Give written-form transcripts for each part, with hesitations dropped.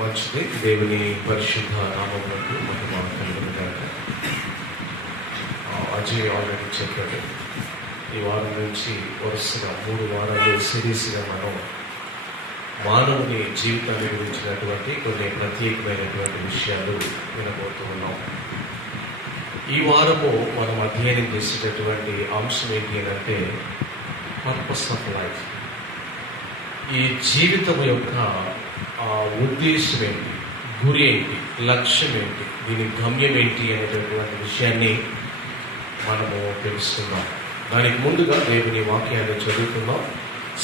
మంచిది. దేవుని పరిశుద్ధ నామమునకు మహిమ కలుగును గాక. అజయ్ ఆల్రెడీ చెప్పాడు. ఈ వారం నుంచి వరుసగా 3 వారాలు సిరీస్గా మనం మానవుని జీవితాన్ని గురించినటువంటి కొన్ని ప్రత్యేకమైనటువంటి విషయాలు వినబోతూ ఉన్నాం. ఈ వారము మనం అధ్యయనం చేసేటటువంటి అంశం ఏంటి అంటే పర్పస్ ఆఫ్ లైఫ్. ఈ జీవితం యొక్క ఉద్దేశం ఏంటి, గురి ఏంటి, లక్ష్యం ఏంటి, దీని గమ్యం ఏంటి అనేటటువంటి విషయాన్ని మనము తెలుసుకుందాం. దానికి ముందుగా దేవుని వాక్యాన్ని చదువుకుందాం.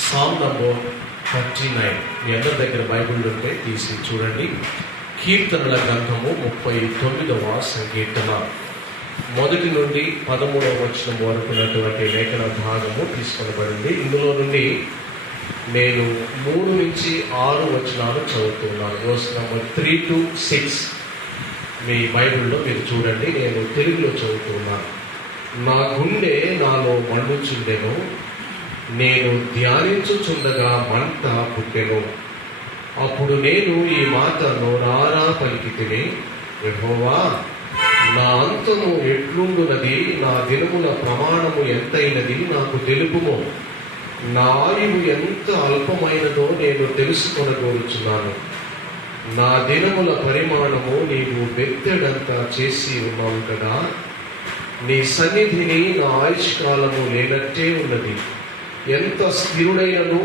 Sam number 39. మీ అందరి దగ్గర బైబిల్ ఉంటే తీసి చూడండి. కీర్తనల గ్రంథము 39వ సంకీర్తన 1 నుండి 13వ వచనం వరకు ఉన్నటువంటి లేఖన భాగము తీసుకొనబడింది. ఇందులో నుండి నేను 3 నుంచి 6 వచనాలు చదువుతున్నాను. వర్స్ నంబర్ 3 to 6 మీ బైబిల్లో మీరు చూడండి. నేను తెలుగులో చదువుతున్నాను. నా గుండె నాలో మండుచుండెను, నేను ధ్యానించుచుండగా మంట పుట్టెను. అప్పుడు నేను ఈ మాట నోరారా పలికితిని, యెహోవా, నా అంతము ఎట్లుండునది, నా దినముల ప్రమాణము ఎంతైనది నాకు తెలుపుము. నా ఆయువు ఎంత అల్పమైనదో నేను తెలుసుకొనగోరుచున్నాను. నా దినముల పరిమాణము నీవు బెత్తెడంతా చేసి ఉన్నావు కదా. నీ సన్నిధిని నా ఆయుష్కాలము లేనట్టే ఉన్నది. ఎంత స్థిరుడైనను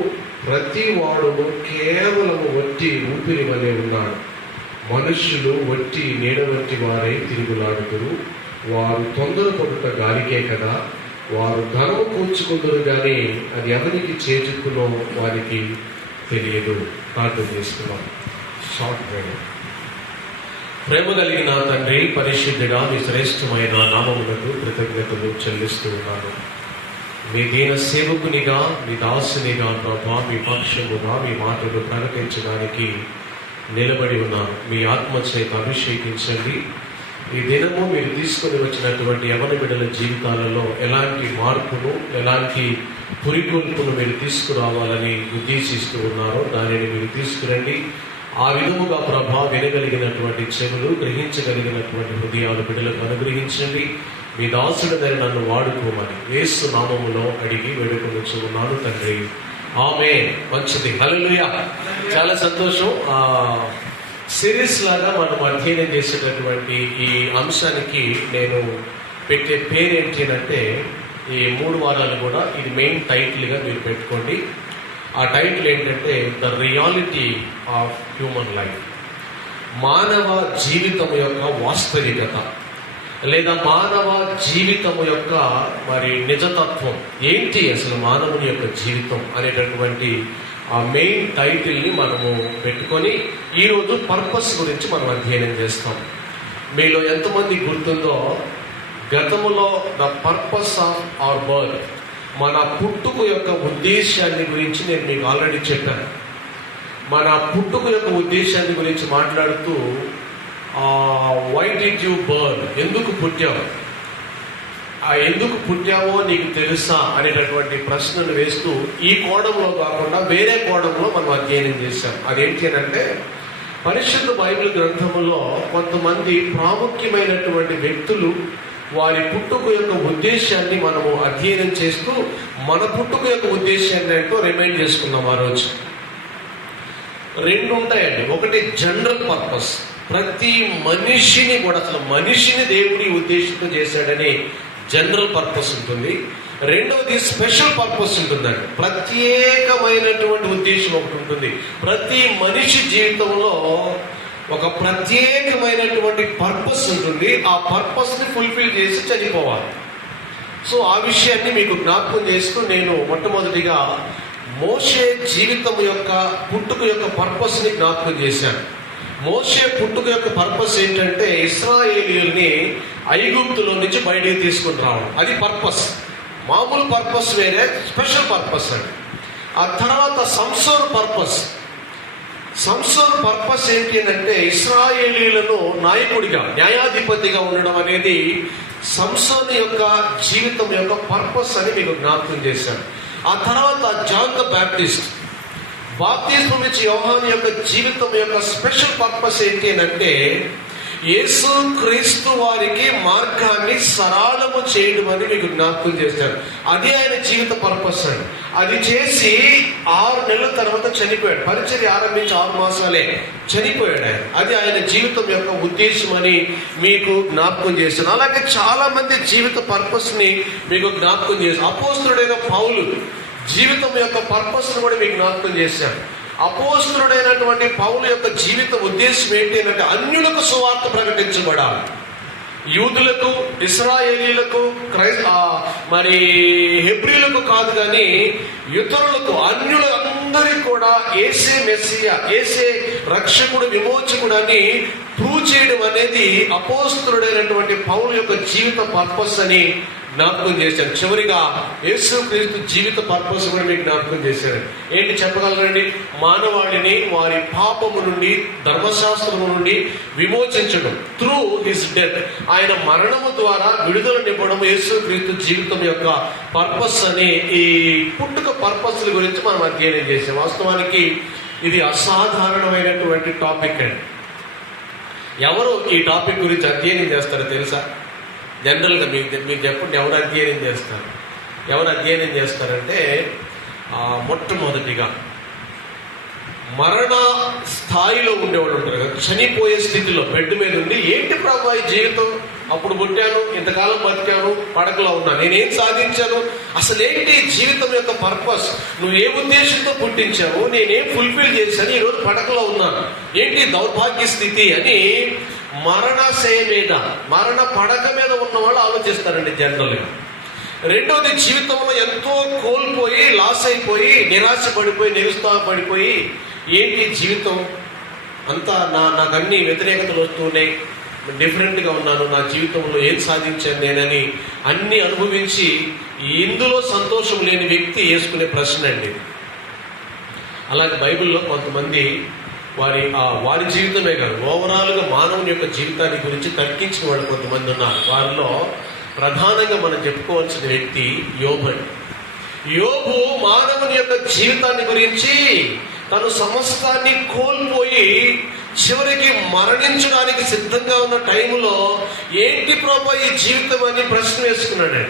ప్రతి వాడును కేవలము వట్టి ఊపిరి వలె ఉన్నాడు. మనుష్యులు వట్టి నీడ వంటి వారే తిరుగులాడుతురు. వారు తొందరపడుట గాలికే కదా. వారు ధనము కూర్చుకుందరు కానీ అది ఎవరికి చేజుక్కునో వారికి తెలియదు. ప్రార్థన చేసుకున్నాం. Short prayer. ప్రేమ కలిగిన తండ్రి, పరిశుద్ధుడా, మీ శ్రేష్టమైన నామములకు కృతజ్ఞతలు చెల్లిస్తూ ఉన్నాను. మీ దీన సేవకునిగా, మీ దాసునిగా ప్రభా, మీ పక్షముగా మీ మాటలు ప్రకటించడానికి నిలబడి ఉన్నాను. మీ ఆత్మ చేత అభిషేకించండి. ఈ దినము మీరు తీసుకొని వచ్చినటువంటి యవన బిడ్డల జీవితాలలో ఎలాంటి మార్పును, ఎలాంటి పురికొల్పును మీరు తీసుకురావాలని ఉద్దేశిస్తూ ఉన్నారో దానిని మీరు తీసుకురండి. ఆ విధముగా ప్రభా వినగలిగినటువంటి చెవులు, గ్రహించగలిగినటువంటి హృదయాలు బిడ్డలకు అనుగ్రహించండి. మీ దాసుడైన నన్ను వాడుకోమని యేసు నామములో అడిగి వేడుకొనుచు ఉన్నాను తండ్రి, ఆమేన్. మంచిది. హల్లెలూయా. చాలా సంతోషం. సిరీస్ లాగా మనం అధ్యయనం చేసేటటువంటి ఈ అంశానికి నేను పెట్టే పేరు ఏంటి అంటే, ఈ 3 వారాలు కూడా ఇది మెయిన్ టైటిల్గా మీరు పెట్టుకోండి. ఆ టైటిల్ ఏంటంటే the reality of human life. మానవ జీవితం యొక్క వాస్తవికత, లేదా మానవ జీవితం యొక్క మరి నిజతత్వం ఏంటి, అసలు మానవుని యొక్క జీవితం అనేటటువంటి ఆ మెయిన్ టైటిల్ని మనము పెట్టుకొని ఈరోజు పర్పస్ గురించి మనం అధ్యయనం చేస్తాం. మీలో ఎంతమంది గుర్తుందో, గతములో the purpose of our birth, మన పుట్టుక యొక్క ఉద్దేశాన్ని గురించి నేను మీకు ఆల్రెడీ చెప్పాను. మన పుట్టుక యొక్క ఉద్దేశాన్ని గురించి మాట్లాడుతూ వై డిడ్ యూ బర్న్, ఎందుకు పుట్టావు, ఎందుకు పుట్టావో నీకు తెలుసా అనేటటువంటి ప్రశ్నను వేస్తూ ఈ కోణంలో కాకుండా వేరే కోణంలో మనం అధ్యయనం చేశాం. అదేంటి అంటే, పరిశుద్ధ బైబిల్ గ్రంథములో కొంతమంది ప్రాముఖ్యమైనటువంటి వ్యక్తులు వారి పుట్టుక యొక్క ఉద్దేశాన్ని మనము అధ్యయనం చేస్తూ మన పుట్టుక యొక్క ఉద్దేశాన్ని ఏంటో రిమైండ్ చేసుకున్నాం. ఆ రోజు 2 ఉంటాయండి. ఒకటి జనరల్ పర్పస్, ప్రతి మనిషిని కూడా, అసలు మనిషిని దేవుడి ఉద్దేశంతో చేశాడని జనరల్ పర్పస్ ఉంటుంది. రెండవది స్పెషల్ పర్పస్ ఉంటుందండి. ప్రత్యేకమైనటువంటి ఉద్దేశం ఒకటి ఉంటుంది. ప్రతి మనిషి జీవితంలో ఒక ప్రత్యేకమైనటువంటి పర్పస్ ఉంటుంది. ఆ పర్పస్ని ఫుల్ఫిల్ చేసి చనిపోవాలి. సో ఆ విషయాన్ని మీకు జ్ఞాపకం చేస్తూ నేను మొట్టమొదటిగా మోషే జీవితం యొక్క పుట్టుక యొక్క పర్పస్ని జ్ఞాపకం చేశాను. మోషే పుట్టుక యొక్క పర్పస్ ఏంటంటే, ఇశ్రాయేలీయుల్ని ఐగుప్తులో నుంచి బయటికి తీసుకుని రావడం. అది పర్పస్. మామూలు పర్పస్ వేరే, స్పెషల్ పర్పస్ అండి. ఆ తర్వాత సంసోన్ పర్పస్. సంసోన్ పర్పస్ ఏంటి అంటే, ఇశ్రాయేలీయులను నాయకుడిగా, న్యాయాధిపతిగా ఉండడం అనేది సంసోన్ యొక్క జీవితం యొక్క పర్పస్ అని మీకు జ్ఞాపకం చేశాను. ఆ తర్వాత జాన్ ద బ్యాప్టిస్ట్ బాప్తిస్మం ఇచ్చే యోహాను యొక్క జీవితం యొక్క స్పెషల్ పర్పస్ ఏంటి అని అంటే, యేసు క్రీస్తు వారికి మార్గాన్ని సరళము చేయడం అని మీకు జ్ఞాపకం చేశారు. అది ఆయన జీవిత పర్పస్ అండి. అది చేసి 6 నెలల తర్వాత చనిపోయాడు. పరిచర్య ఆరంభించి 6 మాసాలే చనిపోయాడు ఆయన. అది ఆయన జీవితం యొక్క ఉద్దేశం అని మీకు జ్ఞాపకం చేశాను. అలాగే చాలా మంది జీవిత పర్పస్ ని మీకు జ్ఞాపకం చేశాను. అపోస్తలుడైన పౌలు జీవితం యొక్క పర్పస్ ను కూడా మీకు జ్ఞాపకం చేశాను. అపోస్తలుడైనటువంటి పౌలు యొక్క జీవిత ఉద్దేశం ఏంటి అంటే, అన్యులకు సువార్త ప్రకటించబడాలి. యూదులకు, ఇశ్రాయేలీలకు, మరి హెబ్రీలకు కాదు, కానీ ఇతరులకు, అన్యులందరికీ కూడా యేసే మెస్సియా, యేసే రక్షకుడు, విమోచకుడు అని ప్రూవ్ చేయడం అనేది అపోస్తలుడైనటువంటి పౌలు యొక్క జీవిత పర్పస్ అని జ్ఞాపకం చేశాను. చివరిగా యేసుక్రీస్తు జీవిత పర్పస్ కూడా మీకు జ్ఞాపకం చేశారు. ఏంటి చెప్పగలరండి? మానవాళిని వారి పాపము నుండి, ధర్మశాస్త్రము నుండి విమోచించడం త్రూ హిస్ డెత్. ఆయన మరణము ద్వారా విడుదలనివ్వడం యేసుక్రీస్తు జీవితం యొక్క పర్పస్ అని ఈ పుట్టుక పర్పస్ల గురించి మనం అధ్యయనం చేసాం. వాస్తవానికి ఇది అసాధారణమైనటువంటి టాపిక్ అండి. ఎవరు ఈ టాపిక్ గురించి అధ్యయనం చేస్తారో తెలుసా? జనరల్గా మీరు చెప్పండి, ఎవరు అధ్యయనం చేస్తారంటే, మొట్టమొదటిగా మరణ స్థాయిలో ఉండేవాళ్ళు ఉంటారు కదా, చనిపోయే స్థితిలో బెడ్ మీద ఉండి, ఏంటి ప్రభు ఈ జీవితం, అప్పుడు పుట్టాను, ఇంతకాలం బతికాను, పడకలో ఉన్నాను, నేనేం సాధించాను, అసలు ఏంటి జీవితం యొక్క పర్పస్, నువ్వు ఏ ఉద్దేశంతో పుట్టించావు, నేనేం ఫుల్ఫిల్ చేశాను, ఈరోజు పడకలో ఉన్నాను, ఏంటి దౌర్భాగ్య స్థితి అని మరణశయ మీద, మరణ పడక మీద ఉన్న వాళ్ళు ఆలోచిస్తారండి జనరల్గా. రెండోది, జీవితంలో ఎంతో కోల్పోయి, లాస్ అయిపోయి, నిరాశ పడిపోయి, నిరుత్సాహపడిపోయి, ఏంటి జీవితం అంతా నాకు అన్ని వ్యతిరేకతలు వస్తున్నాయి, డిఫరెంట్గా ఉన్నాను, నా జీవితంలో ఏం సాధించాను నేనని అన్ని అనుభవించి ఇందులో సంతోషం లేని వ్యక్తి వేసుకునే ప్రశ్న అండి. అలాగే బైబిల్లో కొంతమంది వారి జీవితమే కాదు, ఓవరాల్గా మానవుని యొక్క జీవితాన్ని గురించి తర్కించిన వాళ్ళు కొంతమంది ఉన్నారు. వారిలో ప్రధానంగా మనం చెప్పుకోవాల్సిన వ్యక్తి యోబు. యోబు మానవుని యొక్క జీవితాన్ని గురించి, తను సమస్తాన్ని కోల్పోయి చివరికి మరణించడానికి సిద్ధంగా ఉన్న టైంలో, ఏంటి ప్రభు ఈ జీవితం అని ప్రశ్న వేసుకున్నాడు.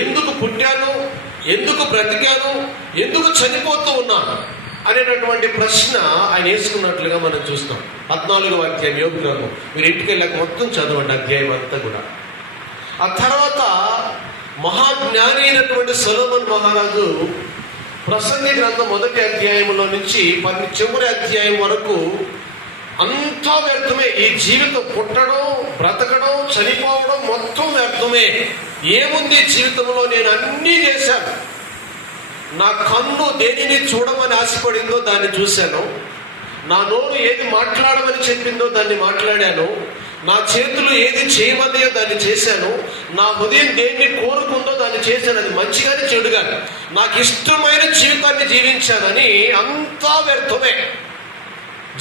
ఎందుకు పుట్టాను, ఎందుకు బ్రతికాను, ఎందుకు చనిపోతూ ఉన్నాను అనేటటువంటి ప్రశ్న ఆయన వేసుకున్నట్లుగా మనం చూస్తాం. 14వ అధ్యాయం యోబు గ్రంథం, మీరు ఇంటికి వెళ్ళాక మొత్తం చదవండి అధ్యాయం అంతా కూడా. ఆ తర్వాత మహాజ్ఞాని అయినటువంటి సొలొమోను మహారాజు ప్రసంగి గ్రంథం 1వ అధ్యాయంలో నుంచి చివరి అధ్యాయం వరకు అంతా వ్యర్థమే. ఈ జీవితం, పుట్టడం, బ్రతకడం, చనిపోవడం మొత్తం వ్యర్థమే. ఏముంది జీవితంలో, నేను అన్నీ చేశాను, నా కన్ను దేనిని చూడమని ఆశపడిందో దాన్ని చూశాను, నా నోరు ఏది మాట్లాడమని చెప్పిందో దాన్ని మాట్లాడాను, నా చేతులు ఏది చేయమన్నాయో దాన్ని చేశాను, నా హృదయం దేన్ని కోరుకుందో దాన్ని చేశాను, అది మంచిగానే చెడుగాని నాకు ఇష్టమైన జీవితాన్ని జీవించానని అంతా వ్యర్థమే,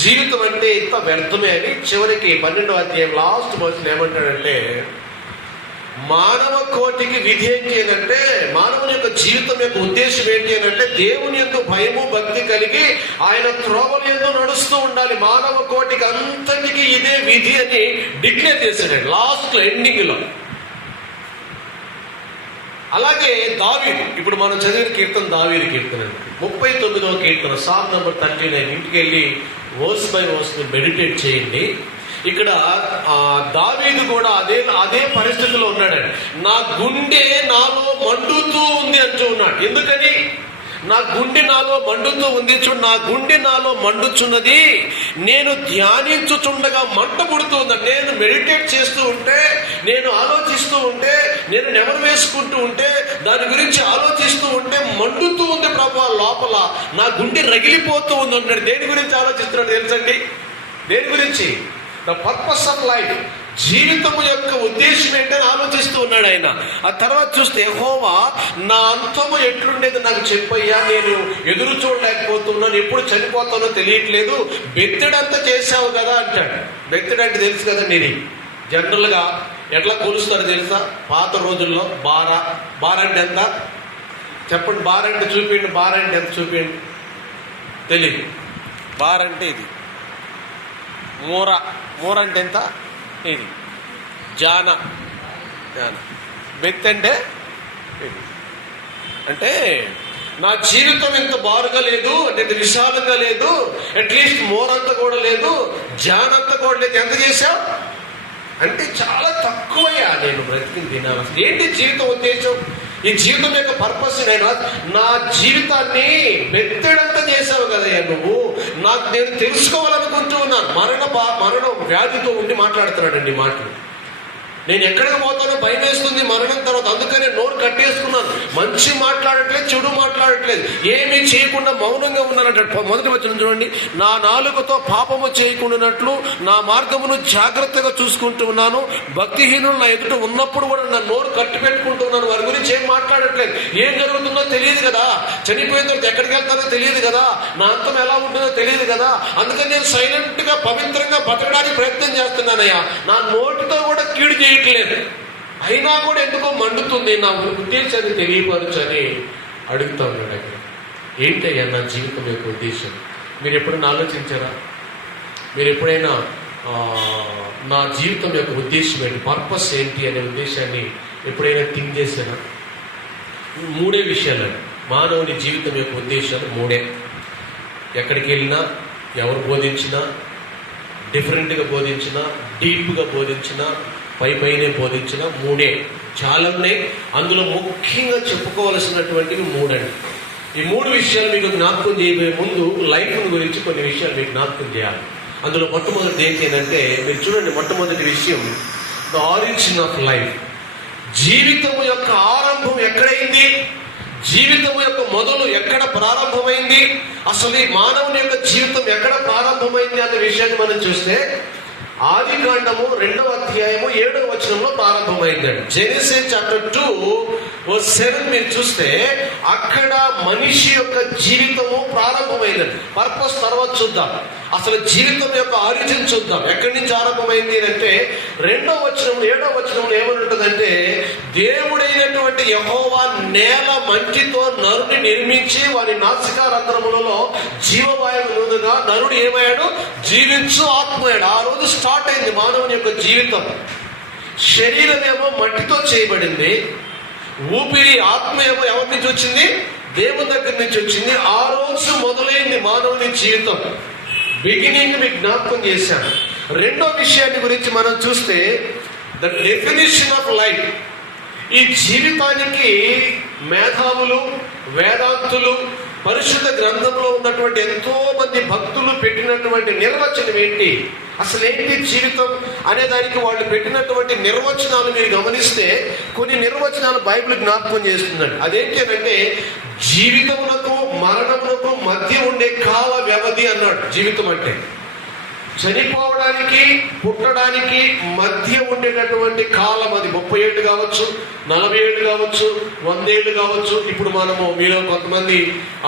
జీవితం అంటే ఇంత వ్యర్థమే అని చివరికి 12వ అధ్యాయం లాస్ట్ వర్స్లో ఏమంటాడంటే, మానవ కోటికి విధి ఏంటి అని అంటే, మానవుని యొక్క జీవితం యొక్క ఉద్దేశం ఏంటి అని అంటే, దేవుని యొక్క భయము భక్తి కలిగి ఆయన త్రోవల యందు నడుస్తూ ఉండాలి. మానవ కోటికి అంతటికి ఇదే విధి అని డిక్లేర్ చేశాడు లాస్ట్ ఎండింగ్ లో. అలాగే దావీదు, ఇప్పుడు మనం చదివిన కీర్తన దావీదు కీర్తన 39వ కీర్తన, సామ్ నంబర్ 39. ఇంటికి వెళ్ళి వర్స్ బై వర్స్ మెడిటేట్ చేయండి. ఇక్కడ దావీదు కూడా అదే పరిస్థితిలో ఉన్నాడండి. నా గుండె నాలో మండుతూ ఉంది అంటూ ఉన్నాడు. ఎందుకని? నా గుండె నాలో మండుతూ ఉంది, చూడు నా గుండె నాలో మండుచున్నది, నేను ధ్యానించుచుండగా మంట పుడుతుందండి. నేను మెడిటేట్ చేస్తూ ఉంటే, నేను ఆలోచిస్తూ ఉంటే, నేను నెమరు వేసుకుంటూ ఉంటే, దాని గురించి ఆలోచిస్తూ ఉంటే మండుతూ ఉంది ప్రభు, లోపల నా గుండె రగిలిపోతూ ఉంది అన్నాడు. దేని గురించి ఆలోచిస్తున్నాడు తెలుసండి? దేని గురించి? ద పర్పస్ ఆఫ్ లైఫ్, జీవితము యొక్క ఉద్దేశం ఏంటని ఆలోచిస్తూ ఉన్నాడు ఆయన. ఆ తర్వాత చూస్తే, యెహోవా నా అంతము ఎట్లుండేది నాకు చెప్పయ్యా, నేను ఎదురు చూడలేకపోతున్నాను, ఎప్పుడు చనిపోతానో తెలియట్లేదు, బెత్తడంతా చేశావు కదా అంటాడు. బెత్తడంటే తెలుసు కదా, నేను జనరల్గా ఎట్లా కొలుస్తారో తెలుసా? పాత రోజుల్లో బార అంటే ఎంత చెప్పండి, బార అంటే చూపించండి, బార అంటే ఎంత చూపించండి. తెలియదు. బార్ అంటే ఇది, మూర అంటే ఎంత, ఇది జాన, బెత్ అంటే ఇది. అంటే నా జీవితం ఇంత బారుగా లేదు, అంటే ఇంత విశాలంగా లేదు, అట్లీస్ట్ మోరంతా కూడా లేదు, జానంతా కూడా లేదు. ఎంత చేశావు అంటే చాలా తక్కువయ్యా నేను బ్రతికిన తినాలి. ఏంటి జీవితం ఉద్దేశం? ఈ జీవితం యొక్క పర్పస్ నా జీవితాన్ని బెత్తడంతా చేశావు కదయ్యా నువ్వు. నేను తెలుసుకోవాలనుకుంటూ ఉన్నాను. మరణం వ్యాధితో ఉండి మాట్లాడుతున్నాడండి మాటలు. నేను ఎక్కడికి పోతానో భయం వేస్తుంది మరణం తర్వాత, అందుకనే నోరు కట్టేసుకున్నాను. మంచి మాట్లాడట్లేదు, చెడు మాట్లాడట్లేదు, ఏమీ చేయకుండా మౌనంగా ఉన్నానంట. మొదటి వచనం చూడండి, నా నాలుకతో పాపము చేయకుండానట్లు నా మార్గమును జాగ్రత్తగా చూసుకుంటూ ఉన్నాను. భక్తిహీనులు నా ఎదుట ఉన్నప్పుడు కూడా నా నోరు కట్టి పెట్టుకుంటున్నాను. వారి గురించి ఏం మాట్లాడట్లేదు. ఏం జరుగుతుందో తెలియదు కదా, చనిపోయిన తర్వాత ఎక్కడికి వెళ్తానో తెలియదు కదా, నా అంతం ఎలా ఉంటుందో తెలియదు కదా. అందుకని నేను సైలెంట్ గా పవిత్రంగా బతకడానికి ప్రయత్నం చేస్తున్నానయ్యా. నా నోటితో కూడా కీడు చేయట్లేదు, అయినా కూడా ఎందుకో మండుతుంది. నా ఉద్దేశాన్ని తెలియపరచని అడుగుతా ఉన్నాడు. అక్కడ ఏంటయ్యా నా జీవితం యొక్క ఉద్దేశం? మీరు ఎప్పుడైనా ఆలోచించారా? మీరు ఎప్పుడైనా నా జీవితం యొక్క ఉద్దేశం ఏంటి, పర్పస్ ఏంటి అనే ఉద్దేశాన్ని ఎప్పుడైనా థింక్ చేశారా? 3 విషయాలు. మానవుని జీవితం యొక్క ఉద్దేశాలు 3. ఎక్కడికి వెళ్ళినా, ఎవరు బోధించినా, డిఫరెంట్గా బోధించినా, డీప్గా బోధించినా, పైనే బోధించిన 3. చాలా ఉన్నాయి. అందులో ముఖ్యంగా చెప్పుకోవాల్సినటువంటివి 3 అండి. ఈ 3 విషయాలు మీకు జ్ఞాపకం చేయబోయే ముందు లైఫ్ గురించి కొన్ని విషయాలు మీకు జ్ఞాపకం చేయాలి. అందులో మొట్టమొదటి ఏంటంటే, మీరు చూడండి, మొట్టమొదటి విషయం ద ఆరిజిన్ ఆఫ్ లైఫ్. జీవితము యొక్క ఆరంభం ఎక్కడైంది, జీవితం యొక్క మొదలు ఎక్కడ ప్రారంభమైంది, అసలు ఈ మానవుని యొక్క జీవితం ఎక్కడ ప్రారంభమైంది అనే విషయాన్ని మనం చూస్తే ఆదికాండము 2వ అధ్యాయము 7వ వచనంలో ప్రారంభమైందండి. జెనసిస్ చాప్టర్ 2:7 మీరు చూస్తే అక్కడ మనిషి యొక్క జీవితము ప్రారంభమైందండి. పర్పస్ తర్వాత చూద్దాం. అసలు జీవితం యొక్క ఆరిజిన్ చూద్దాం. ఎక్కడి నుంచి ఆరంభమైంది అంటే 2వ వచనం 7వ వచనంలో ఏమనుంటుందంటే, దేవుడైనటువంటి యెహోవా నేల మంటితో నరుని నిర్మించి వారి నాసికారంధ్రములలో జీవవాయువులుగా నరుడు ఏమయ్యాడు, జీవించు ఆత్మయ్యాడు. ఆ రోజు స్టార్ట్ అయింది మానవుని యొక్క జీవితం. శరీరం ఏమో మట్టితో చేయబడింది, ఊపిరి ఆత్మ ఏమో ఎవరి నుంచి వచ్చింది, దేవుని దగ్గర నుంచి వచ్చింది. ఆ రోజు మొదలైంది మానవుని జీవితం. బిగినింగ్ మీకు జ్ఞాపకం చేశాను. 2వ విషయాన్ని గురించి మనం చూస్తే ద డెఫినిషన్ ఆఫ్ లైఫ్. ఈ జీవితానికి మేధావులు, వేదాంతులు, పరిశుద్ధ గ్రంథంలో ఉన్నటువంటి ఎంతో మంది భక్తులు పెట్టినటువంటి నిర్వచనం ఏంటి, అసలు ఏంటి జీవితం అనే దానికి వాళ్ళు పెట్టినటువంటి నిర్వచనాలు మీరు గమనిస్తే కొన్ని నిర్వచనాలు బైబిల్ జ్ఞాపకం చేస్తుందండి. అదేంటి అంటే, జీవితమునకు మరణమునకు మధ్య ఉండే కాల వ్యవధి అన్నాడు. జీవితం అంటే చనిపోవడానికి పుట్టడానికి మధ్య ఉండేటటువంటి కాలం. అది 30 ఏళ్ళు కావచ్చు, 40 ఏళ్ళు కావచ్చు, 100 ఏళ్ళు కావచ్చు. ఇప్పుడు మనము మీలో కొంతమంది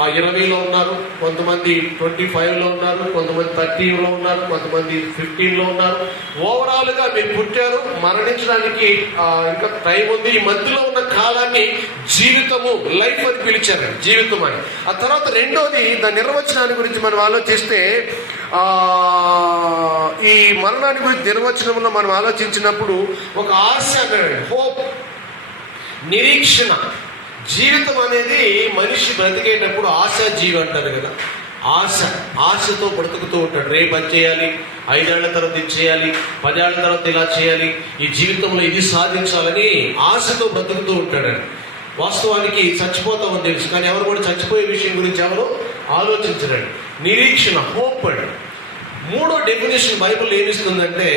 20లో ఉన్నారు, కొంతమంది 25లో ఉన్నారు, కొంతమంది 30లో ఉన్నారు, కొంతమంది 15లో ఉన్నారు. ఓవరాల్ గా మీరు పుట్టారు, మరణించడానికి ఇంకా టైం ఉంది. ఈ మధ్యలో ఉన్న కాలాన్ని జీవితము, లైఫ్ అని పిలిచారు, జీవితం అని. ఆ తర్వాత 2వది దాని నిర్వచనాన్ని గురించి మనం ఆలోచిస్తే, ఈ మరణాన్ని గురించి నిర్వచనంలో మనం ఆలోచించినప్పుడు ఒక ఆశ అన్నాడు, హోప్, నిరీక్షణ. జీవితం అనేది మనిషి బ్రతికేటప్పుడు ఆశాజీవి అంటారు కదా. ఆశతో బ్రతుకుతూ ఉంటాడు. రేపు అది చేయాలి, 5 ఏళ్ల తర్వాత ఇది చేయాలి, 10 ఏళ్ల తర్వాత ఇలా చేయాలి, ఈ జీవితంలో ఇది సాధించాలని ఆశతో బ్రతుకుతూ ఉంటాడండి. వాస్తవానికి చచ్చిపోతామని తెలుసు, కానీ ఎవరు కూడా చచ్చిపోయే విషయం గురించి ఎవరు ఆలోచించరండి. నిరీక్షణ, హోప్ అండి. 3వ డెఫినేషన్ బైబిల్ ఏమిస్తుందంటే,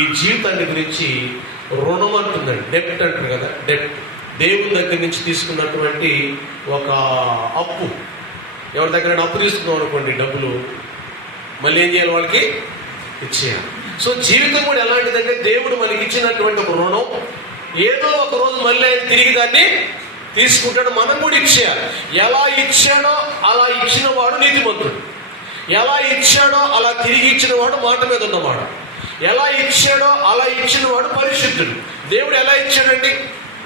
ఈ జీవితాన్ని గురించి రుణం అంటుందండి. డెప్ట్ అంటారు కదా, డెప్ట్. దేవుని దగ్గర నుంచి తీసుకున్నటువంటి ఒక అప్పు. ఎవరి దగ్గర అప్పు తీసుకున్నాం అనుకోండి, డబ్బులు మళ్ళీ ఏం చేయాలి, వాళ్ళకి ఇచ్చేయాలి. సో జీవితం కూడా ఎలాంటిదంటే, దేవుడు మనకి ఇచ్చినటువంటి ఒక రుణం. ఏదో ఒక రోజు మళ్ళీ ఆయన తిరిగి దాన్ని తీసుకుంటాడు, మనం కూడా ఇచ్చేయాలి. ఎలా ఇచ్చాడో అలా ఇచ్చిన వాడు నీతిమంతుడు. ఎలా ఇచ్చాడో అలా తిరిగి ఇచ్చిన వాడు మాట మీద ఉన్నవాడు. ఎలా ఇచ్చాడో అలా ఇచ్చిన వాడు పరిశుద్ధుడు. దేవుడు ఎలా ఇచ్చాడండి?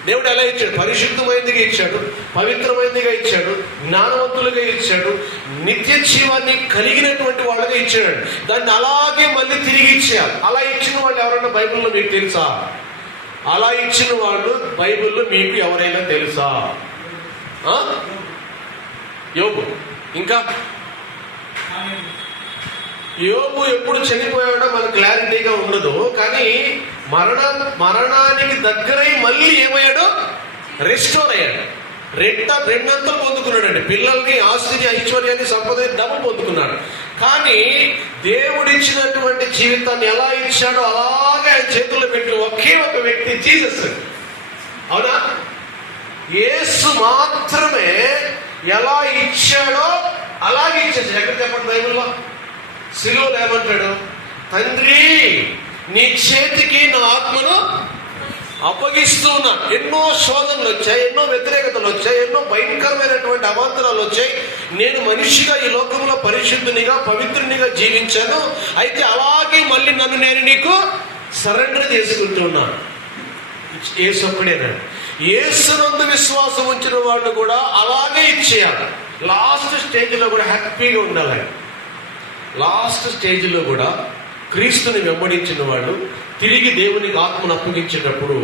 దేవుడు ఎలా ఇచ్చాడు? పరిశుద్ధమైనదిగా ఇచ్చాడు, పవిత్రమైనదిగా ఇచ్చాడు, జ్ఞానవంతులుగా ఇచ్చాడు, నిత్య జీవాన్ని కలిగినటువంటి వాళ్ళగా ఇచ్చాడు. దాన్ని అలాగే మళ్ళీ తిరిగి ఇచ్చేయాలి. అలా ఇచ్చిన వాళ్ళు ఎవరైనా బైబిల్లో మీకు తెలుసా? అలా ఇచ్చిన వాళ్ళు బైబిల్లో మీకు ఎవరైనా తెలుసా? యోబు. ఇంకా యోబు ఎప్పుడు చనిపోయాడో మనకు క్లారిటీగా ఉండదు, కానీ మరణానికి దగ్గరై మళ్ళీ ఏమయ్యాడు? రెస్టోర్ అయ్యాడు. రెండంతలు పొందుకున్నాడండి. పిల్లల్ని, ఆస్తిని, ఐశ్వర్యాన్ని, సంపదని డబ్బు పొందుకున్నాడు. కానీ దేవుడిచ్చినటువంటి జీవితాన్ని ఎలా ఇచ్చాడో అలాగే ఆయన చేతుల్లో పెట్టిన ఒకే ఒక వ్యక్తి జీసస్. అవునా? యేసు మాత్రమే ఎలా ఇచ్చాడో అలాగే ఇచ్చేసాడు. ఎక్కడ చెప్పండి బైబిల్లో? సిలువలో ఏమంటాడు? తండ్రి, నీ చేతికి నా ఆత్మను అప్పగిస్తూ ఉన్నా. ఎన్నో శోధనలు వచ్చాయి, ఎన్నో వ్యతిరేకతలు వచ్చాయి, ఎన్నో భయంకరమైనటువంటి అవాంతరాలు వచ్చాయి. నేను మనిషిగా ఈ లోకంలో పరిశుద్ధునిగా, పవిత్రునిగా జీవించాను. అయితే అలాగే మళ్ళీ నన్ను నేను నీకు సరెండర్ చేసుకుంటున్నాను. యేసు ఒక్కడేనాడు. యేసునందు విశ్వాసం ఉంచిన వాళ్ళు కూడా అలాగే ఇచ్చేయాలి. లాస్ట్ స్టేజ్లో కూడా హ్యాపీగా ఉండాలి. లాస్ట్ స్టేజ్లో కూడా క్రీస్తుని వెంబడించిన వాళ్ళు తిరిగి దేవునికి ఆత్మను అప్పగించేటప్పుడు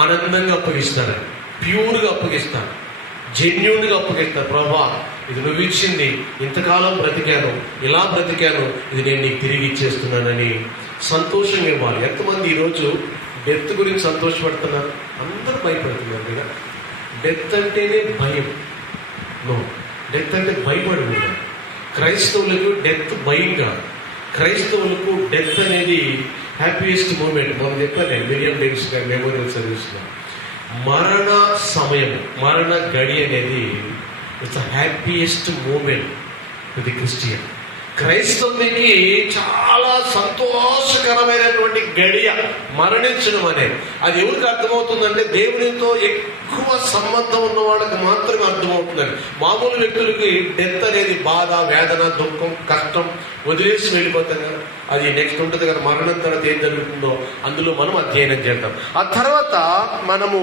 ఆనందంగా అప్పగిస్తారు, ప్యూర్గా అప్పగిస్తారు, జెన్యూన్గా అప్పగిస్తారు. ప్రభా, ఇది నువ్వు ఇచ్చింది, ఇంతకాలం బ్రతికాను, ఇలా బ్రతికాను, ఇది నేను నీకు తిరిగి ఇచ్చేస్తున్నానని సంతోషంగా ఇవ్వాలి. ఎంతమంది ఈరోజు డెత్ గురించి సంతోషపడుతున్నారు? అందరూ భయపడుతున్నారు కదా. డెత్ అంటేనే భయం. నో, డెత్ అంటే భయపడకూడదు. క్రైస్తవులకు డెత్ భయం కాదు. క్రైస్తవులకు డెత్ అనేది హ్యాపీయెస్ట్ మూమెంట్. మనం చెప్పాను మిలియన్ డేస్ మెమోరియల్ సర్వీస్లో, మరణ సమయం, మరణ గడి అనేది it's the happiest moment with the Christian. క్రైస్తవునికి చాలా సంతోషకరమైనటువంటి గడియ మరణించడం అనేది. అది ఎవరికి అర్థమవుతుందంటే దేవునితో ఎక్కువ సంబంధం ఉన్న వాళ్ళకి మాత్రమే అర్థమవుతుందండి. మామూలు వ్యక్తులకి డెత్ అనేది బాధ, వేదన, దుఃఖం, కష్టం, వదిలేసి వెళ్ళిపోతాం కదా. అది నెక్స్ట్ ఉంటుంది కదా. మరణం తర్వాత ఏం జరుగుతుందో అందులో మనం అధ్యయనం చేద్దాం. ఆ తర్వాత మనము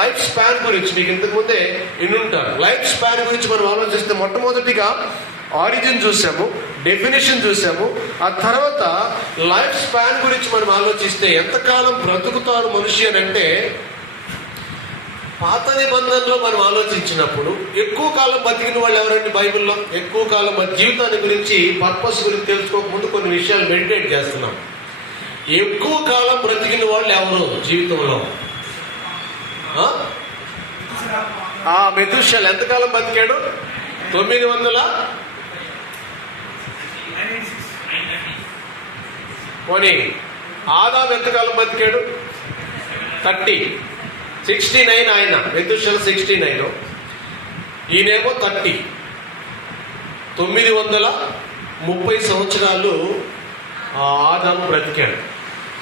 లైఫ్ స్పాన్ గురించి మీకు ఇంతకుముందే వినుంటారు. లైఫ్ స్పాన్ గురించి మనం ఆలోచిస్తే మొట్టమొదటిగా ఆరిజిన్ చూసాము, డెఫినేషన్ చూసాము. ఆ తర్వాత లైఫ్ స్పాన్ గురించి మనం ఆలోచిస్తే ఎంతకాలం బ్రతుకుతారు మనిషి అని అంటే, పాత నిబంధనలో మనం ఆలోచించినప్పుడు ఎక్కువ కాలం బతికిన వాళ్ళు ఎవరండి బైబిల్లో? ఎక్కువ కాలం మన జీవితాన్ని గురించి, పర్పస్ గురించి తెలుసుకోకముందు కొన్ని విషయాలు మెడిటేట్ చేస్తున్నాం. ఎక్కువ కాలం బ్రతికిన వాళ్ళు ఎవరు జీవితంలో? మెతుషెల ఎంతకాలం బతికాడు? 900. పోనీ ఆదాము ఎంతకాలం బతికాడు? 30. 69 ఆయన. మెతుషెల 69, ఈయనేమో 30. 930 సంవత్సరాలు ఆదాము బ్రతికాడు.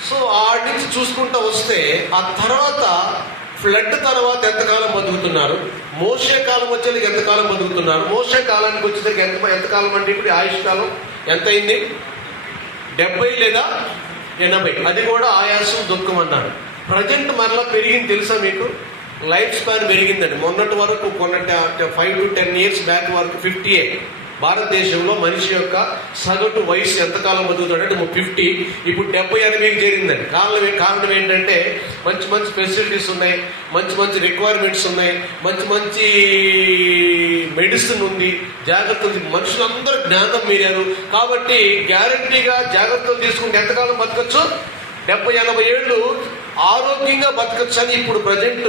సో ఆడి నుంచి చూసుకుంటూ వస్తే ఆ తర్వాత ఫ్లడ్ తర్వాత ఎంతకాలం బతుకుతున్నారు? మోషే కాలం వచ్చేసరికి ఎంతకాలం బతుకుతున్నారు? మోషే కాలానికి వచ్చేసరికి ఎంతకాలం అంటే ఇప్పుడు ఆయుష్ కాలం ఎంత అయింది? 70 లేదా 80. అది కూడా ఆయాసం, దుఃఖం అన్నారు. ప్రజెంట్ మరలా పెరిగింది తెలుసా మీకు? లైఫ్ స్పాన్ పెరిగిందండి. మొన్నటి వరకు 5 to 10 years బ్యాక్ వరకు 58. భారతదేశంలో మనిషి యొక్క సగటు వయసు ఎంతకాలం బతుకుతాడంటే 50. ఇప్పుడు 70-80కి చేరిందండి. కారణం ఏంటంటే మంచి మంచి ఫెసిలిటీస్ ఉన్నాయి, మంచి రిక్వైర్మెంట్స్ ఉన్నాయి, మంచి మెడిసిన్ ఉంది, జాగ్రత్తలు ఉంది. మనుషులందరూ జ్ఞానం మీరారు కాబట్టి గ్యారంటీగా జాగ్రత్తలు తీసుకుంటే ఎంతకాలం బతకచ్చు? 70-80 ఏళ్ళు ఆరోగ్యంగా బతకచ్చు అని ఇప్పుడు ప్రజెంట్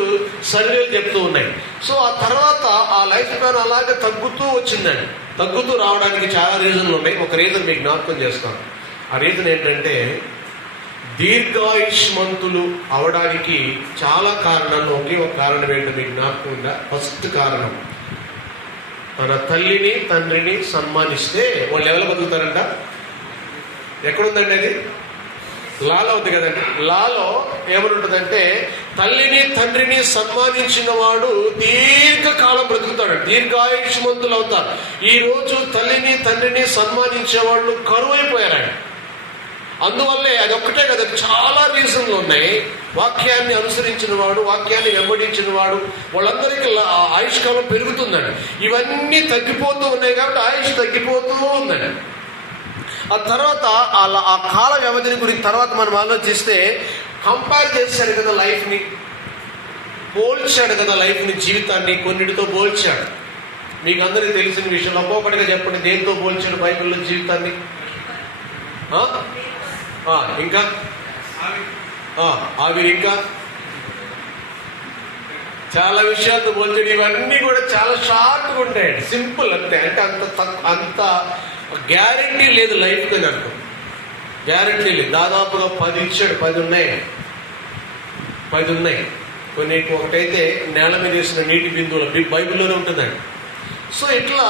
సర్వేలు చెప్తూ ఉన్నాయి. సో ఆ తర్వాత ఆ లైఫ్ స్పాన్ అలాగే తగ్గుతూ వచ్చిందండి. తగ్గుతూ రావడానికి చాలా రీజన్లు ఉన్నాయి. ఒక రీజన్ మీకు జ్ఞాపకం చేస్తాను. ఆ రీజన్ ఏంటంటే, దీర్ఘాయుష్మంతులు అవడానికి చాలా కారణాలు. ఒకే ఒక కారణం ఏంటో మీకు జ్ఞాపకం ఉందా? ఫస్ట్ కారణం, తన తల్లిని తండ్రిని సన్మానిస్తే వాళ్ళు ఎవరు బతుకుతారంట? ఎక్కడుందండి అది? లాలో ఉంది కదండి. లాలో ఏమనుంటుందంటే, తల్లిని తండ్రిని సన్మానించిన వాడు దీర్ఘకాలం బ్రతుకుతాడు, దీర్ఘాయుష్మంతులు అవుతారు. ఈ రోజు తల్లిని తండ్రిని సన్మానించే వాళ్ళు కరువైపోయారండి. అందువల్లే అది ఒక్కటే కదా, చాలా రీజన్లు ఉన్నాయి. వాక్యాన్ని అనుసరించిన వాడు, వాక్యాన్ని వెంబడించిన వాడు, వాళ్ళందరికీ ఆయుష్కాలం పెరుగుతుందండి. ఇవన్నీ తగ్గిపోతూ ఉన్నాయి కాబట్టి ఆయుష్ తగ్గిపోతూ ఉందండి. ఆ తర్వాత ఆ కాల వ్యవధిని గురించి తర్వాత మనం ఆలోచిస్తే కంపేర్ చేశాడు కదా లైఫ్ని, పోల్చాడు కదా లైఫ్ని, జీవితాన్ని కొన్నిటితో పోల్చాడు. మీకు అందరికీ తెలిసిన విషయంలో ఒక్కొక్కటిగా చెప్పండి, దేంతో పోల్చాడు బైబిల్లో జీవితాన్ని? ఇంకా ఆవిరి, ఇంకా చాలా విషయాలతో పోల్చాడు. ఇవన్నీ కూడా చాలా షార్ట్గా ఉంటాయండి, సింపుల్ అంతే. అంటే అంత గ్యారంటీ లేదు లైఫ్ అని అర్థం. గ్యారంటీ లేదు. దాదాపుగా 10 ఇచ్చాడు. 10 ఉన్నాయి. కొన్ని ఒకటైతే నేల మీద వేసిన నీటి బిందువులు బైబిల్లోనే ఉంటుందండి. సో ఇట్లా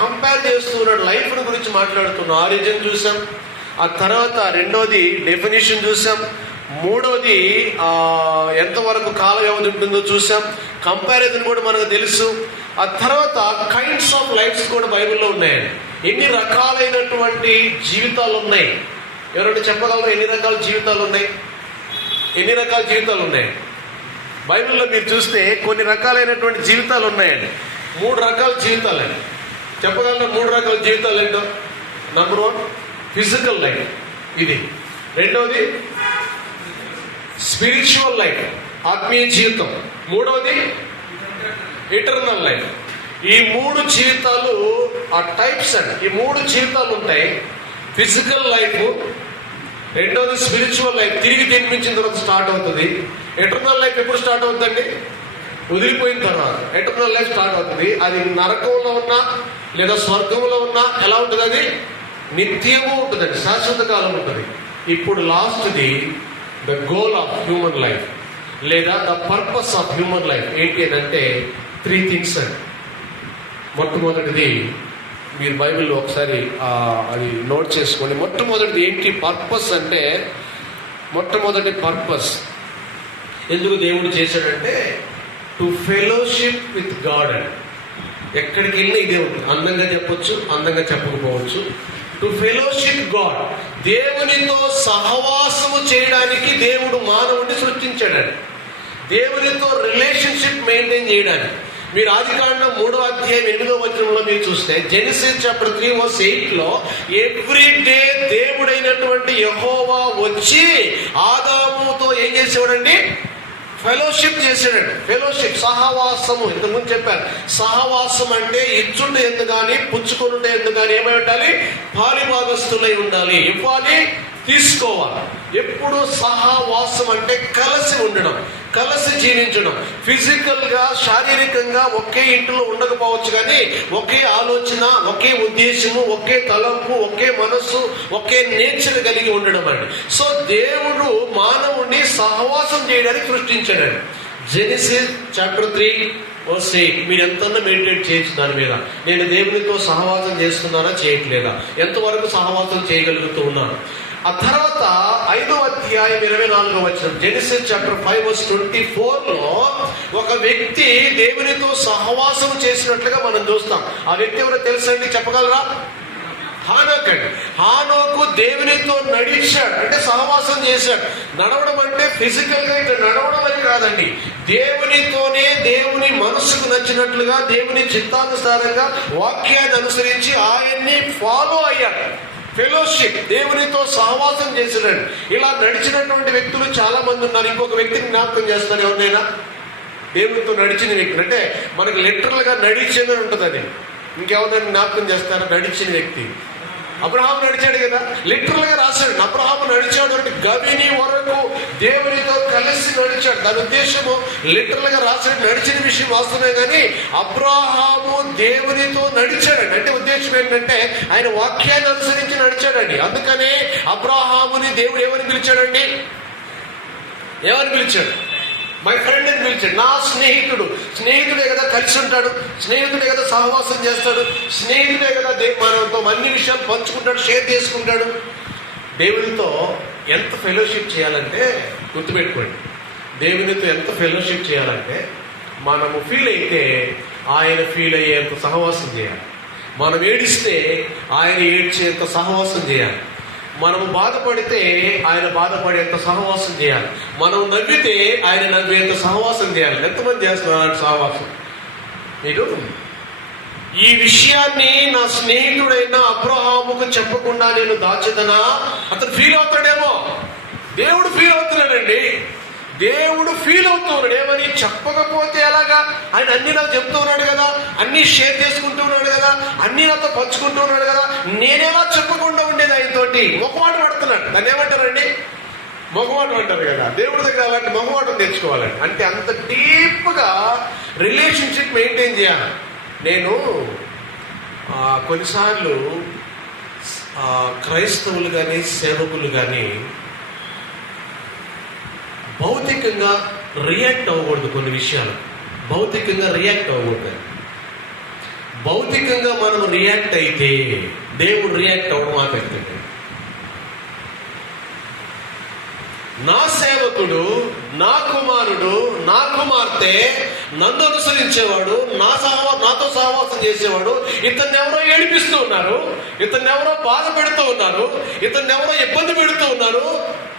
కంపేర్ చేస్తున్నాడు, లైఫ్ గురించి మాట్లాడుతున్నాం. ఆరిజిన్ చూసాం, ఆ తర్వాత రెండోది డెఫినేషన్ చూసాం, మూడోది ఎంతవరకు కాల వ్యవధి ఉంటుందో చూసాం, కంపారిజన్ కూడా మనకు తెలుసు. ఆ తర్వాత కైండ్స్ ఆఫ్ లైఫ్స్ కూడా బైబిల్లో ఉన్నాయండి. ఎన్ని రకాలైనటువంటి జీవితాలు ఉన్నాయి? ఎవరైనా చెప్పగలరు ఎన్ని రకాల జీవితాలు ఉన్నాయి? ఎన్ని రకాల జీవితాలు ఉన్నాయి బైబిల్లో? మీరు చూస్తే కొన్ని రకాలైనటువంటి జీవితాలు ఉన్నాయండి. 3 రకాల జీవితాలండి. చెప్పగలరా 3 రకాల జీవితాలు ఏంటో? నంబర్ 1 ఫిజికల్ లైఫ్, ఇది. రెండవది స్పిరిచువల్ లైఫ్, ఆత్మీయ జీవితం. మూడవది ఇటర్నల్ లైఫ్. ఈ 3 జీవితాలు ఆ టైప్స్ అండి. ఈ 3 జీవితాలు ఉంటాయి. ఫిజికల్ లైఫ్, రెండవది స్పిరిచువల్ లైఫ్, తిరిగి జన్మించిన తర్వాత స్టార్ట్ అవుతుంది. ఎటర్నల్ లైఫ్ ఎప్పుడు స్టార్ట్ అవుతుందండి? వదిలిపోయిన తర్వాత ఎటర్నల్ లైఫ్ స్టార్ట్ అవుతుంది. అది నరకంలో ఉన్నా లేదా స్వర్గంలో ఉన్నా ఎలా ఉంటుంది? అది నిత్యము ఉంటుందండి, శాశ్వత కాలం ఉంటుంది. ఇప్పుడు లాస్ట్ది the goal of human life లేదా the purpose of human life ఏంటి అని అంటే 3 థింగ్స్ అండి. మొట్టమొదటిది మీరు బైబిల్లో ఒకసారి అది నోట్ చేసుకోండి. మొట్టమొదటిది ఏంటి పర్పస్ అంటే, మొట్టమొదటి పర్పస్ ఎందుకు దేవుడు చేశాడంటే టు ఫెలోషిప్ విత్ గాడ్ అండి. ఎక్కడికి వెళ్ళినా ఇదే ఉంటుంది. అందంగా చెప్పొచ్చు, అందంగా చెప్పకపోవచ్చు. టు ఫెలోషిప్ గాడ్, దేవునితో సహవాసము చేయడానికి దేవుడు మానవుడిని సృష్టించాడండి. దేవునితో రిలేషన్షిప్ మెయింటైన్ చేయడానికి. మీరు ఆదికాండం 3వ అధ్యాయం 8వ వచనంలో మీరు చూస్తే జెనసిస్ చాప్టర్ 3:8 ఎవ్రీ డే దేవుడైనటువంటి యెహోవా వచ్చి ఆదాముతో ఏం చేసేవాడండి? ఫెలోషిప్ చేశాడండి. ఫెలోషిప్, సహవాసము. ఇంతకుముందు చెప్పారు, సహవాసం అంటే ఇచ్చుంట ఎందు కానీ పుచ్చుకొనుట ఎందు కానీ ఏమై ఉండాలి? పాలిభాగస్తులై ఉండాలి. ఇవ్వాలి, తీసుకోవాలి. ఎప్పుడు సహవాసం అంటే కలిసి ఉండడం, కలిసి జీవించడం. ఫిజికల్ గా, శారీరకంగా ఒకే ఇంటిలో ఉండకపోవచ్చు, కానీ ఒకే ఆలోచన, ఒకే ఉద్దేశము, ఒకే తలంపు, ఒకే మనస్సు, ఒకే నేచర్ కలిగి ఉండడం అండి. సో దేవుడు మానవుడిని సహవాసం చేయడానికి సృష్టించాడండి. జెనసిస్ చాప్టర్ 3:8 మీరు ఎంతన్నా మెడిటేట్ చేయొచ్చు దాని మీద. నేను దేవునితో సహవాసం చేస్తున్నానా, చేయట్లేదా, ఎంతవరకు సహవాసం చేయగలుగుతూ ఉన్నాను. ఆ తర్వాత 5వ అధ్యాయం 24వ వచనం జెనసిస్ చాప్టర్ 5:24 ఒక వ్యక్తి దేవునితో సహవాసం చేసినట్లుగా మనం చూస్తాం. ఆ వ్యక్తి ఎవరో తెలుసండి? చెప్పగలరా? హానోక్ అండి. హానోకు దేవునితో నడిచాడు, అంటే సహవాసం చేశాడు. నడవడం అంటే ఫిజికల్ గా ఇట్లా నడవడం అని కాదండి. దేవునితోనే, దేవుని మనసుకు నచ్చినట్లుగా, దేవుని చిత్తానుసారంగా వాక్యాన్ని అనుసరించి ఆయన్ని ఫాలో అయ్యాడు. ఫెలోషిప్, దేవునితో సహవాసం చేసినాడు. ఇలా నడిచినటువంటి వ్యక్తులు చాలా మంది ఉన్నారు. ఇంకొక వ్యక్తిని జ్ఞాపకం చేస్తారు. ఎవరినైనా దేవునితో నడిచిన వ్యక్తి అంటే మనకు లిటరల్ గా నడిచిందని ఉంటుంది. అది ఇంకెవరైనా జ్ఞాపకం చేస్తారా? నడిచిన వ్యక్తి అబ్రహాము నడిచాడు కదా, లిటరల్ గా రాశాడు. అబ్రహాము నడిచాడు అంటే గవిని వరకు దేవునితో కలిసి నడిచాడు. దాని ఉద్దేశము లిటరల్ గా రాశాడు, నడిచిన విషయం వాస్తవమే, కానీ అబ్రహాము దేవునితో నడిచాడండి. అంటే ఉద్దేశం ఏంటంటే ఆయన వాక్యాన్ని అనుసరించి నడిచాడండి. అందుకనే అబ్రహాముని దేవుడు ఏమని పిలిచాడండి? ఏమని పిలిచాడు? మై ఫ్రెండ్ అని పిలిచాడు. నా స్నేహితుడు. స్నేహితుడే కదా కలిసి ఉంటాడు, స్నేహితుడే కదా సహవాసం చేస్తాడు, స్నేహితుడే కదా మనతో అన్ని విషయాలు పంచుకుంటాడు, షేర్ చేసుకుంటాడు. దేవునితో ఎంత ఫెలోషిప్ చేయాలంటే గుర్తుపెట్టుకోండి, దేవునితో ఎంత ఫెలోషిప్ చేయాలంటే మనము ఫీల్ అయితే ఆయన ఫీల్ అయ్యేంత సహవాసం చేయాలి. మనం ఏడిస్తే ఆయన ఏడ్చేంత సహవాసం చేయాలి. మనము బాధపడితే ఆయన బాధపడేంత సహవాసం చేయాలి. మనం నవ్వితే ఆయన నవ్వేంత సహవాసం చేయాలి. ఎంతమంది చేస్తున్నారు అలాంటి సహవాసం? మీరు ఈ విషయాన్ని నా స్నేహితుడైన అబ్రహాముకు చెప్పకుండా నేను దాచదనా? అతను ఫీల్ అవుతాడేమో. దేవుడు ఫీల్ అవుతున్నాడండి. దేవుడు ఫీల్ అవుతున్నాడు. ఏమని? చెప్పకపోతే ఎలాగా? ఆయన అన్ని నాకు చెప్తూ ఉన్నాడు కదా, అన్ని షేర్ చేసుకుంటూ ఉన్నాడు కదా, అన్ని నాతో పంచుకుంటూ ఉన్నాడు కదా, నేనేలా చెప్పకుండా ఉండేది ఆయనతోటి? మొహమాట పడుతున్నాడు. దాన్ని ఏమంటారండి? మొహమాటం అంటారు కదా. దేవుడి దగ్గర అలాంటి మొహమాటం తెచ్చుకోవాలండి. అంటే అంత డీప్గా రిలేషన్షిప్ మెయింటైన్ చేయాలి. నేను కొన్నిసార్లు క్రైస్తవులు కానీ సేవకులు కానీ భౌతికంగా రియాక్ట్ అవ్వకూడదు. కొన్ని విషయాలు భౌతికంగా రియాక్ట్ అవ్వకూడదు. భౌతికంగా మనం రియాక్ట్ అయితే దేవుడు రియాక్ట్ అవ్వడం ఆపేస్తాడు. నా సేవకుడు, నా కుమారుడు, నా కుమార్తె, నన్ను అనుసరించేవాడు, నాతో సహవాసం చేసేవాడు, ఇతన్ని ఎవరో ఏడిపిస్తూ ఉన్నారు, ఇతన్ని ఎవరో బాధ పెడుతూ ఉన్నారు, ఇతన్ని ఎవరో ఇబ్బంది పెడుతూ ఉన్నారు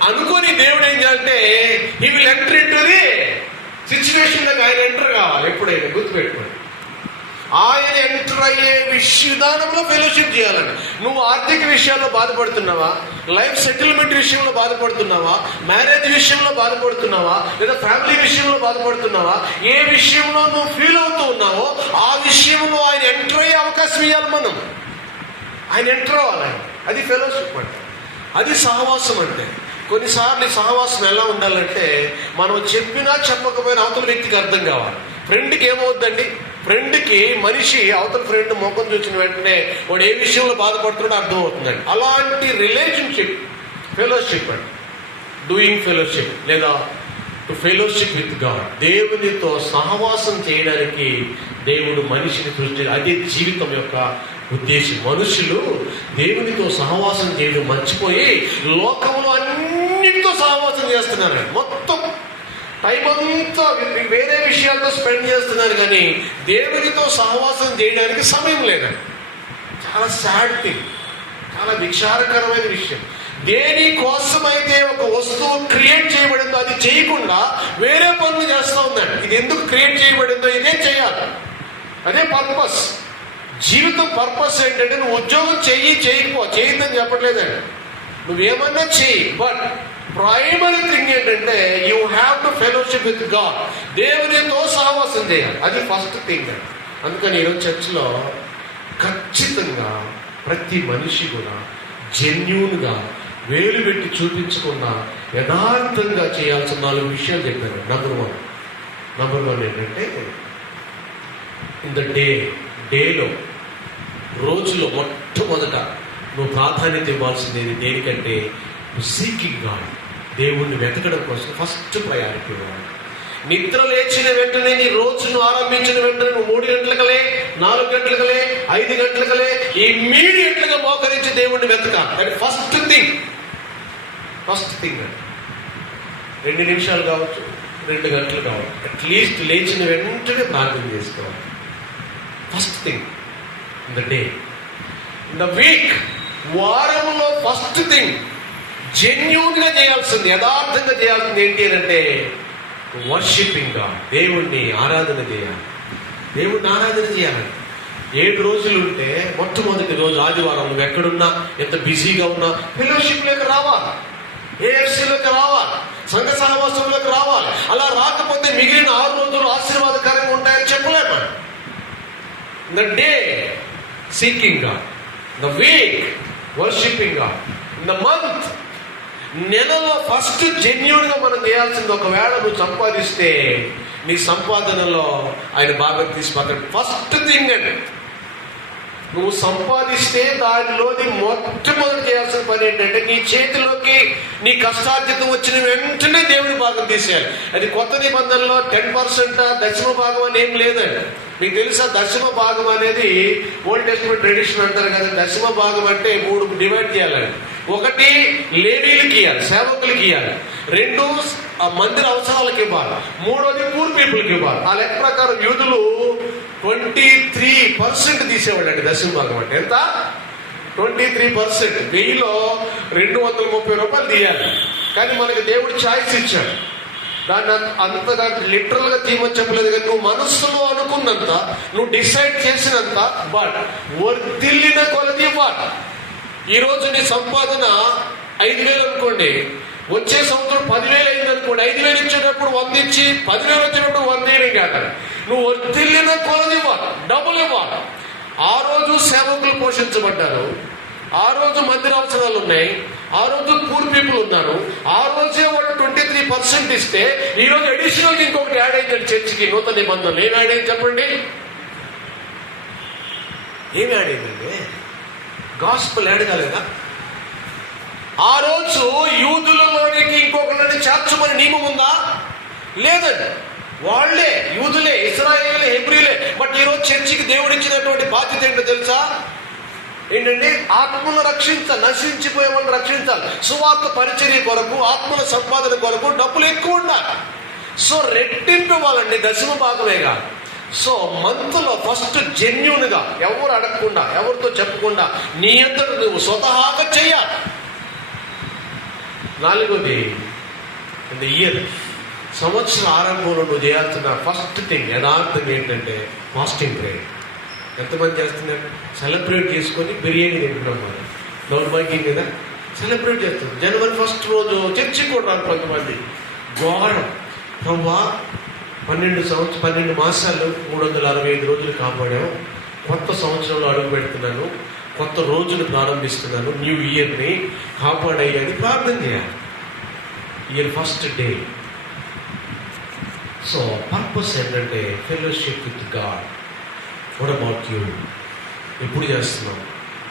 అనుకొని దేవుడు ఏం చేయాలంటే he will enter into the situation లోకి ఆయన ఎంటర్ కావాలి. ఎప్పుడైనా గుర్తుపెట్టుకోండి, ఆయన ఎంటర్ అయ్యే విధానంలో ఫెలోషిప్ చేయాలండి. నువ్వు ఆర్థిక విషయాల్లో బాధపడుతున్నావా, లైఫ్ సెటిల్మెంట్ విషయంలో బాధపడుతున్నావా, మ్యారేజ్ విషయంలో బాధపడుతున్నావా, లేదా ఫ్యామిలీ విషయంలో బాధపడుతున్నావా, ఏ విషయంలో నువ్వు ఫీల్ అవుతూ ఉన్నావో ఆ విషయంలో ఆయన ఎంటర్ అయ్యే అవకాశం ఇవ్వాలి. మనం ఆయన ఎంటర్ అవ్వాలండి. అది ఫెలోషిప్ అంటే, అది సహవాసం అంటే. కొన్నిసార్లు సహవాసం ఎలా ఉండాలంటే మనం చెప్పినా చెప్పకపోయినా అవతల వ్యక్తికి అర్థం కావాలి. ఫ్రెండ్కి ఏమవుద్దండి? ఫ్రెండ్కి మనిషి అవతల ఫ్రెండ్ ముఖం చూసిన వెంటనే వాడు ఏ విషయంలో బాధపడుతున్నాడో అర్థం అవుతుందండి. అలాంటి రిలేషన్షిప్ ఫెలోషిప్ అండి. డూయింగ్ ఫెలోషిప్ లేదా టు ఫెలోషిప్ విత్ గాడ్. దేవునితో సహవాసం చేయడానికి దేవుడు మనిషిని సృష్టి, అదే జీవితం యొక్క ఉద్దేశం. మనుషులు దేవునితో సహవాసం చేయడం మర్చిపోయి లోకంలో అన్నిటితో సహవాసం చేస్తున్నారు. మొత్తం టైం అంతా వేరే విషయాలతో స్పెండ్ చేస్తున్నారు, కానీ దేవునితో సహవాసం చేయడానికి సమయం లేదండి. చాలా సాడ్ థింగ్, చాలా విచారకరమైన విషయం. దేని కోసమైతే ఒక వస్తువు క్రియేట్ చేయబడిందో అది చేయకుండా వేరే పనులు చేస్తూ ఉందండి. ఇది ఎందుకు క్రియేట్ చేయబడిందో ఇదే చేయాలి. అదే పర్పస్. జీవితం పర్పస్ ఏంటంటే నువ్వు ఉద్యోగం చేయొద్దని చెప్పట్లేదండి. నువ్వేమన్నా చెయ్యి, బట్ ప్రైమరీ థింగ్ ఏంటంటే you have to fellowship with God. దేవునితో సహవాసం చేయాలి. అది ఫస్ట్ థింగ్ అండి. అందుకని ఈరోజు చర్చిలో ఖచ్చితంగా ప్రతి మనిషి కూడా జెన్యూన్గా వేలు పెట్టి చూపించకుండా యథార్థంగా చేయాల్సిన 4 విషయాలు చెప్పారు. నంబర్ వన్ ఏంటంటే ఇన్ ద డేలో రోజులో మొట్టమొదట నువ్వు ప్రాధాన్యత ఇవ్వాల్సింది దేనికంటే సీకింగ్ గాడ్, దేవుణ్ణి వెతకడం కోసం ఫస్ట్ ప్రయారిటీ ఇవ్వాలి. నిద్ర లేచిన వెంటనే నీ రోజును ఆరంభించిన వెంటనే నువ్వు 3 గంటలకలే, 4 గంటలకలే, 5 గంటలకలే ఇమ్మీడియట్గా మోకరించి దేవుణ్ణి వెతకాలి. అది ఫస్ట్ థింగ్. అండి 2 నిమిషాలు కావచ్చు, 2 గంటలు కావచ్చు, అట్లీస్ట్ లేచిన వెంటనే ప్రార్థన చేసుకోవాలి. First thing in the day, in the week, వారంలో ఫస్ట్ థింగ్ జెన్యూన్ గా చేయాల్సింది, యథార్థంగా చేయాల్సింది ఏంటి అంటే వర్షిపింగ్ గాడ్. దేవుణ్ణి ఆరాధన చేయాలి. 7 రోజులు ఉంటే మొట్టమొదటి రోజు ఆదివారం నువ్వు ఎక్కడున్నా, ఎంత బిజీగా ఉన్నా ఫెలోషిప్ లోకి రావాలి, ఏఎఫ్సీలోకి రావాలి, సంఘ సహవాసంలోకి రావాలి. అలా రాకపోతే మిగిలిన 6 రోజులు ఆశీర్వాదకరంగా ఉంటాయని చెప్పలేము. The day seeking God, the week worshipping God, the month, నెలలో ఫస్ట్ జెన్యూన్ గా మనం చేయాల్సింది. ఒకవేళ నువ్వు సంపాదిస్తే నీ సంపాదనలో ఆయన భాగం తీసుకుంటాడు. ఫస్ట్ థింగ్ అండి, నువ్వు సంపాదిస్తే దానిలోని మొట్టమొదటి చేయాల్సిన పని ఏంటంటే నీ చేతిలోకి నీ కష్టార్జితం వచ్చిన వెంటనే దేవుని భాగం తీసేయాలి. అది కొత్త నిబంధనలో 10% దశమ భాగం అని ఏం లేదండి. మీకు తెలుసా, దశమ భాగం అనేది ఓల్డ్ టెస్టిమెంట్ ట్రెడిషన్ అంటారు కదా. దశమ భాగం అంటే 3 డివైడ్ చేయాలండి. 1 లేవీలకి ఇవ్వాలి, సేవకులకి ఇవ్వాలి. 2 మందిర అవసరాలకు ఇవ్వాలి. 3వది పూర్ పీపుల్కి ఇవ్వాలి. ఆ లెక్క ప్రకారం యూదులు 23% తీసేవాళ్ళు అండి దశమ భాగం. అంటే ఎంత? 23%. 1000లో 230 రూపాయలు తీయాలి. కానీ మనకి దేవుడు ఛాయిస్ ఇచ్చాడు. దాన్ని అంతగా లిటరల్ గా తీయమని చెప్పలేదు, కానీ నువ్వు మనస్సులో అనుకున్నంత, నువ్వు డిసైడ్ చేసినంత బట్ వర్ధిల్లిన కొలది ఇవ్వాలి. ఈరోజు నీ సంపాదన 5,000 అనుకోండి, వచ్చే సంవత్సరం 10,000 అయింది అనుకోండి, 5,000 ఇచ్చేటప్పుడు 100 ఇచ్చి 10,000 వచ్చేటప్పుడు 100 వేయడం కాదు. నువ్వు వర్ధిల్లిన కొలది ఇవ్వాలి, డబుల్ ఇవ్వాలి. ఆ రోజు సేవకులు పోషించబడ్డారు, ఆ రోజు మందిర అవసరాలు ఉన్నాయి, ఆ రోజు పూర్ పీపుల్ ఉన్నారు, ఆ రోజే వాళ్ళు 23% ఇస్తే ఈ రోజు అడిషనల్ ఇంకొకటి యాడ్ అయిందండి చర్చికి, నూతన నిబంధనలు. ఏం యాడ్ అయింది చెప్పండి? ఏం యాడ్ అయిందండి? గాస్పెల్ యాడ్ కాలేదా? ఆ రోజు యూదులలోనికి ఇంకొకరిని చేర్చమని నియమం ఉందా? లేదండి. వాళ్లే యూదులే, ఇశ్రాయేలే, హెబ్రీలే. బట్ ఈరోజు చర్చికి దేవుడు ఇచ్చినటువంటి బాధ్యత ఏంటో తెలుసా? ఏంటండి? ఆత్మను నశించిపోయే వాళ్ళని రక్షించాలి. సువార్త పరిచర్య కొరకు, ఆత్మల సంపాదన కొరకు డబ్బులు ఎక్కువ ఉండాలి. సో రెట్టింపు ఇవ్వాలండి, 10వ భాగమేగా. సో మంత్లో ఫస్ట్ జెన్యూన్ గా, ఎవరు అడగకుండా, ఎవరితో చెప్పకుండా నీ అంతట నువ్వు స్వతహాగా చెయ్యాలి. 4వది, ఇన్ ది ఇయర్, సంవత్సరం ఆరంభంలో నువ్వు చేయాల్సిన ఫస్ట్ థింగ్ యథార్థం ఏంటంటే ఫాస్టింగ్ ప్రేయర్. ఎంతమంది చేస్తున్నారు? సెలబ్రేట్ చేసుకొని బిర్యానీ తింటున్నాం. మనం దౌర్భాగ్యం కదా, సెలబ్రేట్ చేస్తున్నాం. జనవరి 1 రోజు చర్చికి కూడా రాదు కొంతమంది. ఘోరం. ప్రవ్వా 12 మాసాలు 365 రోజులు కాపాడాం, కొత్త సంవత్సరంలో అడుగు పెడుతున్నాను, కొత్త రోజును ప్రారంభిస్తున్నాను, న్యూ ఇయర్ని కాపాడయ్యని ప్రార్థన చేయాలి. Year first day. So purpose ఏంటంటే fellowship with God. What about you? ఎప్పుడు చేస్తున్నావు?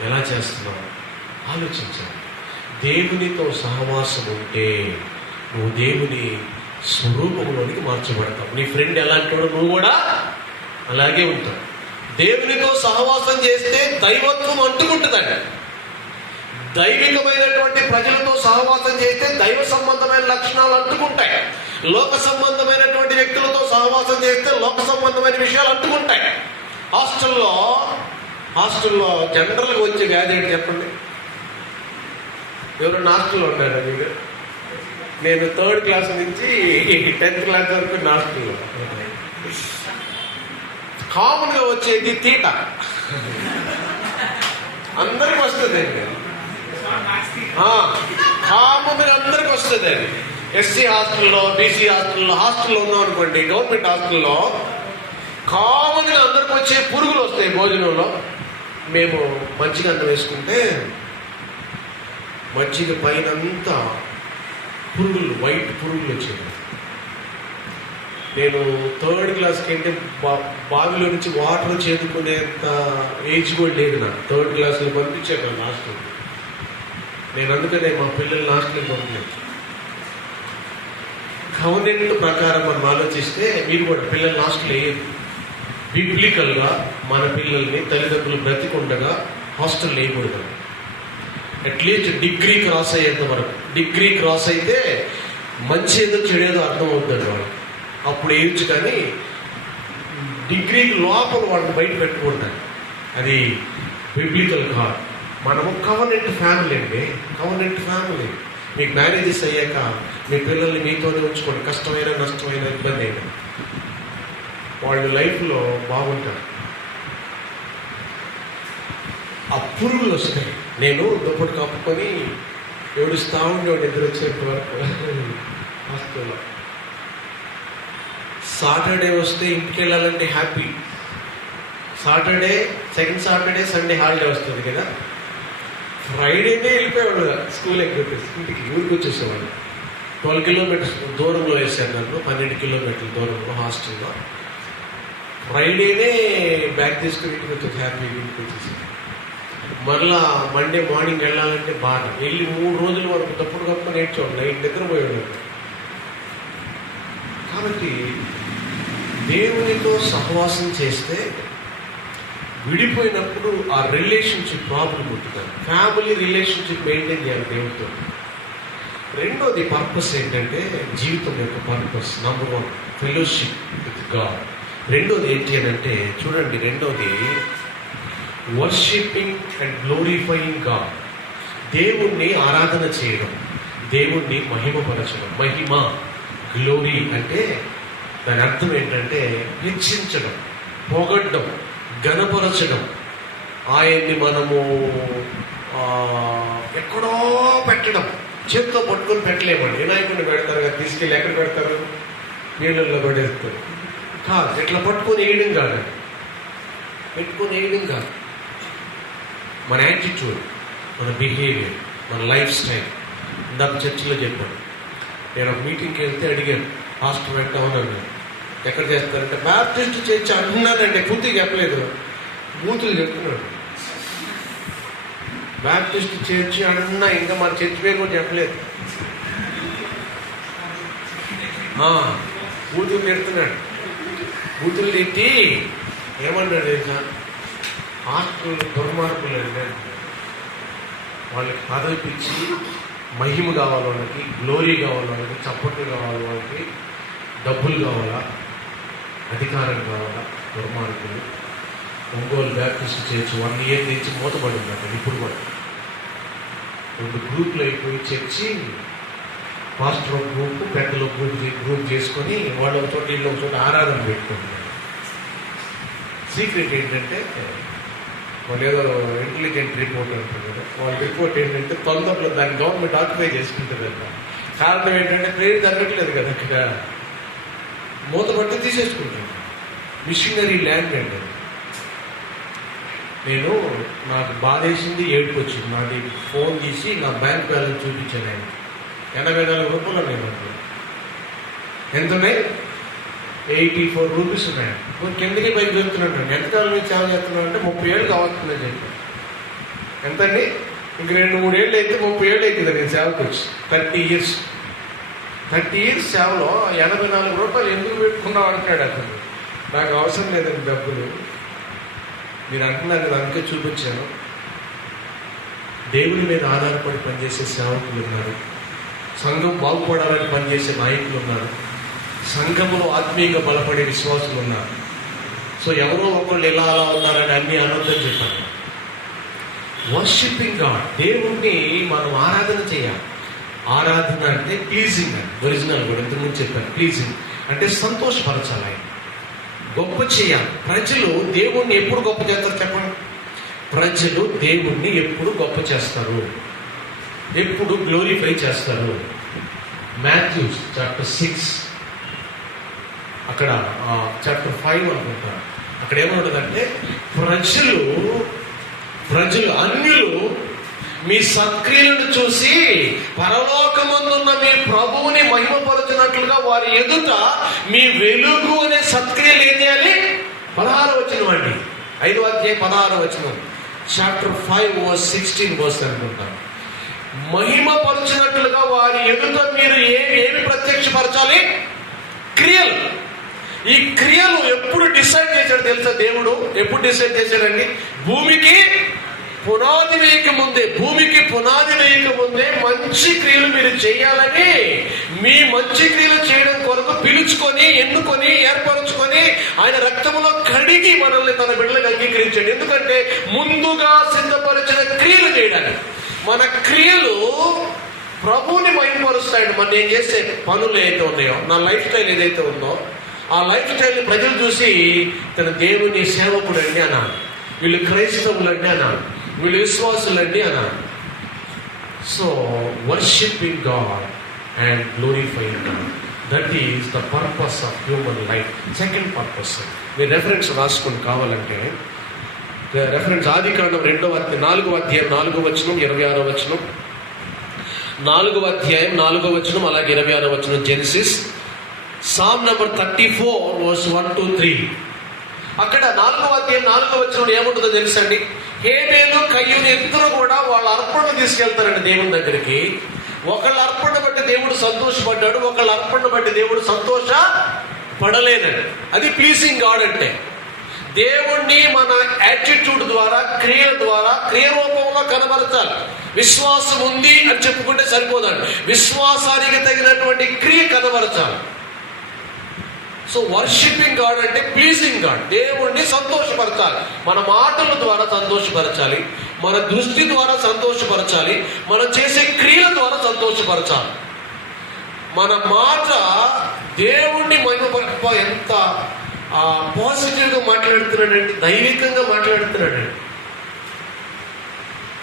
ఎలా చేస్తున్నావు? ఆలోచించాలి. దేవునితో సహవాసం ఉంటే నువ్వు దేవుని స్వరూపంలోనికి మార్చబడతావు. నీ ఫ్రెండ్ ఎలాంటివాడు నువ్వు కూడా అలాగే ఉంటావు. దేవునితో సహవాసం చేస్తే దైవత్వం అంటుకుంటుందండి. దైవికమైనటువంటి ప్రజలతో సహవాసం చేస్తే దైవ సంబంధమైన లక్షణాలు అంటుకుంటాయి. లోక సంబంధమైనటువంటి వ్యక్తులతో సహవాసం చేస్తే లోక సంబంధమైన విషయాలు అంటుకుంటాయి. హాస్టల్లో జనరల్గా వచ్చే వ్యాధి ఏంటి చెప్పండి? ఎవరు హాస్టల్లో ఉంటారు? మీరు? నేను 3rd క్లాస్ నుంచి 10th క్లాస్ వరకు హాస్టల్లో. కామన్ గా వచ్చేది తీట, అందరికి వస్తుంది అండి. కామన్ గా అందరికి వస్తుంది అండి. ఎస్సీ హాస్టల్లో, బీసీ హాస్టల్లో ఉన్నాం అనుకోండి, గవర్నమెంట్ హాస్టల్లో కామన్ గా అందరికి వచ్చే పురుగులు వస్తాయి భోజనంలో. మేము మజ్జిగ అన్నం వేసుకుంటే మజ్జిగ పైనంతా పురుగులు, వైట్ పురుగులు వచ్చేవి. నేను 3rd క్లాస్కి అంటే బావిలో నుంచి వాటర్ చేదుకునేంత ఏజ్ కూడా లేదు నాకు. 3rd క్లాస్లో పంపించాను నా హాస్టల్. నేను అందుకనే మా పిల్లల్ని హాస్టల్కి పంపించాను. కవనెంట్ ప్రకారం మనం ఆలోచిస్తే మీరు కూడా పిల్లల్ని హాస్టల్ వేయదు. బిబ్లికల్గా మన పిల్లల్ని తల్లిదండ్రులు బ్రతికుండగా హాస్టల్ వేయకూడదు. అట్లీస్ట్ డిగ్రీ క్రాస్ అయ్యేంత వరకు. డిగ్రీ క్రాస్ అయితే మంచి ఏదో చెడేదో అర్థం అవుతుంది వాళ్ళు, అప్పుడు వేయచ్చు. కానీ డిగ్రీకి లోపల వాళ్ళని బయట పెట్టకూడదు. అది బిబ్లికల్ కాదు. మనము కవనెంట్ ఫ్యామిలీ అండి, కవనెంట్ ఫ్యామిలీ. మీకు మ్యారేజెస్ అయ్యాక మీ పిల్లల్ని మీతోనే ఉంచుకోండి. కష్టమైన, నష్టమైన, ఇబ్బంది అయినా వాళ్ళు లైఫ్లో బాగుంటారు. ఆ పురుగులు వస్తాయి. నేను దుప్పటి కప్పుకొని ఏడుస్తా ఉండేవాడు నిద్ర వచ్చేంత వరకు హాస్టల్లో. సాటర్డే వస్తే ఇంటికి వెళ్ళాలంటే happy. Saturday, second Saturday, Sunday holiday వస్తుంది కదా. ఫ్రైడేనే వెళ్ళిపోయేవాడు స్కూల్ ఎగ్జిబిట్స్. ఇంటికి ఊరికి వచ్చేసేవాడు. 12 కిలోమీటర్స్ దూరంలో వేసాను నన్ను, 12 కిలోమీటర్ల దూరంలో హాస్టల్లో. ఫ్రైడేనే బ్యాగ్ తీసుకుని ఇంటికి వచ్చేసి హ్యాపీగా ఇంటికి వచ్చేసి మరలా మండే మార్నింగ్ వెళ్ళాలంటే బాగా వెళ్ళి 3 రోజుల వరకు తప్పుడు గొప్ప నేర్చుకోండి. నైట్ నిద్రపోయాడు. కాబట్టి దేవునితో సహవాసం చేస్తే విడిపోయినప్పుడు ఆ రిలేషన్షిప్ ప్రాబ్లం ఉంటుంది. ఫ్యామిలీ రిలేషన్షిప్ మెయింటైన్ చేయాలి దేవుడితో. రెండోది పర్పస్ ఏంటంటే జీవితం యొక్క purpose. Number 1 fellowship with God. రెండోది ఏంటి అని అంటే చూడండి, రెండోది వర్షిపింగ్ అండ్ గ్లోరిఫైయింగ్ గాడ్. దేవుణ్ణి ఆరాధన చేయడం, దేవుణ్ణి మహిమపరచడం. మహిమ, గ్లోరీ అంటే దాని అర్థం ఏంటంటే హెచ్చించడం, పొగడ్డం, ఘనపరచడం. ఆయన్ని మనము ఎక్కడో పెట్టడం, చేత్తో పట్టుకొని పెట్టలేమండి. వినాయకుడిని పెడతారు కదా, తీసుకెళ్ళి ఎక్కడ పెడతారు? నీళ్ళల్లో పడేస్తారు కాదు, ఇట్లా పట్టుకొని వేయడం కాదు, పెట్టుకొని వేయడం కాదు. మన యాటిట్యూడ్, మన బిహేవియర్, మన లైఫ్ స్టైల్. ఇందాక చర్చిలో చెప్పాను, నేను ఒక మీటింగ్కి వెళ్తే అడిగాను, హాస్టల్ పెట్టామని. ఎక్కడ చేస్తారంటే బాప్టిస్ట్ చర్చ్ అంటున్నానండి, పూర్తిగా చెప్పలేదు, బూతులు చెప్తున్నాడు. బాప్టిస్ట్ చర్చి అన్నా, ఇంకా మన చర్చి పేరు కూడా చెప్పలేదు. బూతులు తిడుతున్నాడు. బూతులు తిట్టి ఏమన్నాడు తెలుసా? హాస్టల్ దుర్మార్గులు అంటే వాళ్ళకి పదవి పిచ్చి, మహిమ కావాలి వాళ్ళకి, గ్లోరీ కావాలి వాళ్ళకి, చప్పట్లు కావాలి వాళ్ళకి, డబ్బులు కావాలా, అధికారం కావాలా. దుర్మార్గులు. ఒంగోలు బ్యాప్టిస్ట్ చర్చ్ 1 year నుంచి మూతపడింది అక్కడ. ఇప్పుడు కూడా 2 గ్రూపులు అయిపోయి చర్చి, పాస్టర్ ఒక గ్రూప్, పెద్దలు గ్రూప్ చేసుకొని వాళ్ళు ఒక చోట, వీళ్ళు ఒక చోట ఆరాధన పెట్టుకుంటున్నారు. సీక్రెట్ ఏంటంటే, వాళ్ళు ఏదో ఇంటెలిజెంట్ రిపోర్ట్ అంటారు కదా, వాళ్ళ రిపోర్ట్ ఏంటంటే తొందరలో దాన్ని గవర్నమెంట్ ఆక్యుపై చేసుకుంటుందంట. కారణం ఏంటంటే ప్రేరు తగ్గట్లేదు కదా, అక్కడ మూతపట్టి తీసేసుకుంటారు. మిషనరీ ల్యాండ్ అంటే. నేను నాకు బాధేసింది, ఏడుపు వచ్చింది. నాది ఫోన్ తీసి నా బ్యాంక్ బ్యాలెన్స్ చూపించాను. ఆయన 84 రూపాయలు ఉన్నాయి నాకు. ఎంత ఉన్నాయి? 84 రూపీస్ ఉన్నాయి. కిందకి పైకి వెళ్తున్నాడు. ఎంతకాలం నుంచి సేవ చేస్తున్నాడు అంటే 30 ఏళ్ళు కావస్తుందని చెప్పి. ఎంతండి? ఇంక 2-3 ఏళ్ళు అయితే 30 ఏళ్ళు అవుతుంది నేను సేవకు వచ్చి. 30 years. 30 years సేవలో 84 రూపాయలు ఎందుకు పెట్టుకున్నావు అంటున్నాడు అతను. నాకు అవసరం లేదండి డబ్బులు. మీరు అంటున్నారు కదా, అందుకే చూపించాను. దేవుని మీద ఆధారపడి పనిచేసే సేవకులు ఉన్నారు, సంఘం బాగుపడాలని పనిచేసే నాయకులు ఉన్నారు, సంఘములో ఆత్మీయంగా బలపడే విశ్వాసులు ఉన్నారు. సో ఎవరో ఒకళ్ళు ఎలా అలా ఉన్నారని అన్ని అనొద్దని చెప్పాను. వర్షిపింగ్ గాడ్, దేవుణ్ణి మనం ఆరాధన చేయాలి. ఆరాధన అంటే ప్లీజింగ్ అని, ఒరిజినల్ కూడా ఇంతకుముందు చెప్పాను. ప్లీజింగ్ అంటే సంతోషపరచాలి, ఆయన గొప్ప చేయాలి. ప్రజలు దేవుణ్ణి ఎప్పుడు గొప్ప చేస్తారు చెప్పండి? ప్రజలు దేవుణ్ణి ఎప్పుడు గొప్ప చేస్తారు, ఎప్పుడు గ్లోరిఫై చేస్తారు? మాథ్యూ చాప్టర్ 6 అక్కడ చాప్టర్ 5 అనుకుంటారు. అక్కడ ఏమవుతుందంటే, ప్రజలు అన్యులు మీ సత్క్రియలను చూసి పరలోకమందున్న మీ ప్రభువుని మహిమపరుచున్నట్లుగా వారి ఎదుట మీ వెలుగు అనే సత్క్రియలు ఏం చేయాలి? 16వ వచనం అండి, 5వ అధ్యాయం 16వ వచనం, చాప్టర్ 5:16 అనుకుంటాను. మహిమపరుచినట్లుగా వారి ఎదుట మీరు ఏమి ప్రత్యక్షపరచాలి? క్రియలు. ఈ క్రియలు ఎప్పుడు డిసైడ్ చేశాడు తెలుసా దేవుడు? ఎప్పుడు డిసైడ్ చేశాడండి? భూమికి పునాది వేయక ముందే మంచి క్రియలు మీరు చేయాలని, మీ మంచి క్రియలు చేయడం కొరకు పిలుచుకొని, ఎన్నుకొని, ఏర్పరచుకొని ఆయన రక్తంలో కడిగి మనల్ని తన బిడ్డలకు అంగీకరించాడు. ఎందుకంటే ముందుగా సిద్ధపరిచిన క్రియలు చేయడానికి. మన క్రియలు ప్రభువుని మహిమపరుస్తాడు. మన నేను చేసే పనులు ఏదైతే ఉన్నాయో, నా లైఫ్ స్టైల్ ఏదైతే ఉందో, ఆ లైఫ్ స్టైల్ ప్రజలు చూసి తన దేవుని సేవకుడండి అన్నాడు, వీళ్ళు క్రైస్తవులండి అన్నాడు, వీళ్ళు విశ్వాసులండి అన్నాడు. So worshipping God and glorifying God, that is the purpose of human life. Second purpose మీరు రెఫరెన్స్ రాసుకొని కావాలంటే, రెఫరెన్స్ ఆదికాండం 4వ అధ్యాయం 4వ వచనం 26వ వచనం, 4వ అధ్యాయం 4వ వచనం అలాగే 26వ వచనం. Genesis Sam number 34 verse 1-3. అక్కడ 4వ అధ్యాయం 4వ వచనం ఏముంటుందో తెలుసండి? హేబేలు కయ్యూను ఇద్దరు కూడా వాళ్ళ అర్పణ తీసుకెళ్తారండి దేవుని దగ్గరికి. ఒకళ్ళ అర్పణ బట్టి దేవుడు సంతోషపడ్డాడు, ఒకళ్ళ అర్పణ బట్టి దేవుడు సంతోషపడలేదండి. అది ప్లీజింగ్ గాడ్ అంటే. దేవుణ్ణి మన యాటిట్యూడ్ ద్వారా, క్రియ ద్వారా, క్రియ రూపంలో కనబరచాలి. విశ్వాసం ఉంది అని చెప్పుకుంటే సరిపోదండి, విశ్వాసానికి తగినటువంటి క్రియ కనబరచాలి. సో వర్షిపింగ్ గాడ్ అంటే ప్లీజింగ్ గాడ్, దేవుణ్ణి సంతోషపరచాలి. మన మాటల ద్వారా సంతోషపరచాలి, మన దృష్టి ద్వారా సంతోషపరచాలి, మనం చేసే క్రియల ద్వారా సంతోషపరచాలి. మన మాట దేవుణ్ణి ఎంత పాజిటివ్గా మాట్లాడుతున్నాడంటే, దైవికంగా మాట్లాడుతున్నాడండి.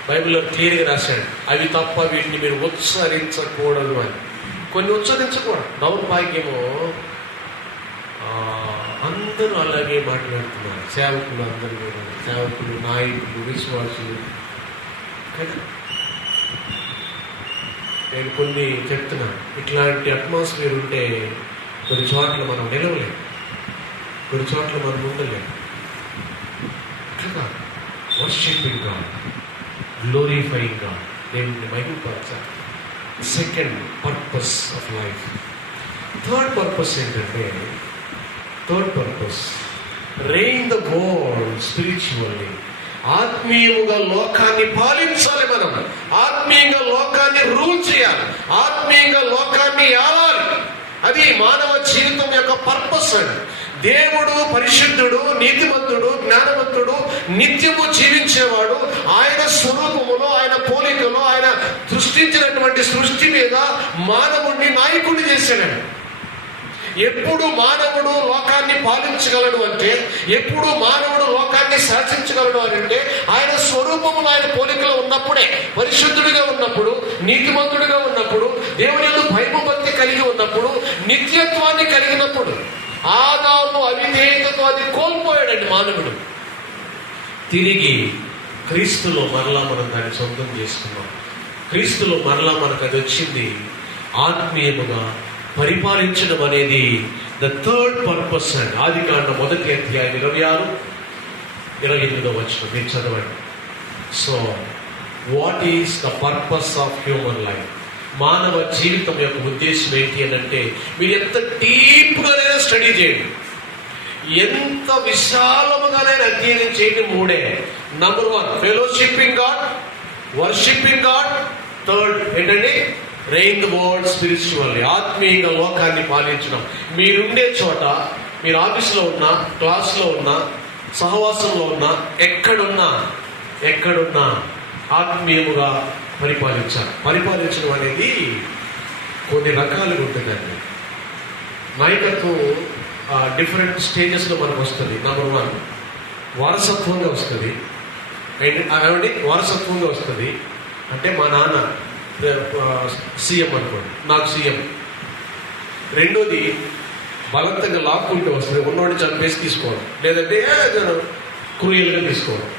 బైబిల్లో క్లియర్గా రాశాడు, అవి తప్ప వీటిని మీరు ఉచ్చరించకూడదు అని. కొన్ని ఉచ్చరించకూడదు. దౌర్భాగ్యము అందరూ అలాగే మాట్లాడుతున్నారు. సేవకులు అందరూ కూడా, సేవకులు, నాయకులు, విశ్వాసులు కదా. నేను కొన్ని చెప్తున్నాను, ఇట్లాంటి అట్మాస్ఫియర్ ఉంటే కొన్ని చోట్ల మనం నిలవలేము, కొన్ని చోట్ల మనం ఉండలేము. ఇట్లా వర్షిపింగ్ గాడ్, గ్లోరిఫైయింగ్ గాడ్, దేవుని మహిమపరచాలి. Second purpose of life. Third purpose ఏంటంటే, రెయిన్ ద వరల్డ్ స్పిరిచువల్లీ. ఆత్మీయముగా లోకాన్ని పాలించాలి. మనం ఆత్మీయంగా లోకాన్ని రూల్ చేయాలి, ఆత్మీయంగా లోకాన్ని ఆలాలి. అది మానవ జీవితం యొక్క పర్పస్ అండి. దేవుడు పరిశుద్ధుడు, నీతిమంతుడు, జ్ఞానవంతుడు, నిత్యము జీవించేవాడు. ఆయన స్వరూపములో, ఆయన పోలికలో, ఆయన సృష్టించినటువంటి సృష్టి మీద మానవుడిని నాయకుడిని చేశాడండి. ఎప్పుడు మానవుడు లోకాన్ని పాలించగలడు అంటే, ఎప్పుడు మానవుడు లోకాన్ని శాసించగలడు అని అంటే, ఆయన స్వరూపములో, ఆయన పోలికలో ఉన్నప్పుడే, పరిశుద్ధుడిగా ఉన్నప్పుడు, నీతిమంతుడిగా ఉన్నప్పుడు, దేవుని యందు భయభక్తి కలిగి ఉన్నప్పుడు, నిత్యత్వాన్ని కలిగినప్పుడు. ఆదాము అవిధేయతతో అది కోల్పోయాడండి మానవుడు. తిరిగి క్రీస్తులో మరలా మనం దాన్ని సొంతం చేసుకున్నాం. క్రీస్తులో మరలా మనకు అది వచ్చింది. ఆత్మీయముగా పరిపాలించడం అనేది ద థర్డ్ పర్పస్ అండ్. ఆదికాండం 1వ అధ్యాయం 26-28 మీరు చదవండి. So what is the purpose of human life? మానవ జీవితం యొక్క ఉద్దేశం ఏంటి అని అంటే, మీరు ఎంత డీప్గానైనా స్టడీ చేయండి, ఎంత విశాలముగానైనా అధ్యయనం చేయండి. 3 number 1 fellowshipping God, worshipping God. Third ఏంటండి? Reign the world spiritually. ఆత్మీయంగా లోకాన్ని పాలించడం. మీరుండే చోట, మీరు ఆఫీసులో ఉన్నా, క్లాస్లో ఉన్నా, సహవాసంలో ఉన్నా, ఎక్కడున్నా ఆత్మీయముగా పరిపాలించాలి. పరిపాలించడం అనేది కొన్ని రకాలుగా ఉంటుందండి. నాయకత్వం డిఫరెంట్ స్టేజెస్లో మనకు వస్తుంది. నంబర్ 1 వారసత్వంగా వస్తుంది. ఏమండి? వారసత్వంగా వస్తుంది అంటే, మా నాన్న సీఎం అనుకోండి, నాకు సీఎం. రెండోది బలవంతంగా లాక్కుంటూ వస్తుంది, ఉన్నోడిని చంపేసి తీసుకోవడం, లేదంటే క్రూయల్గా తీసుకోవడం.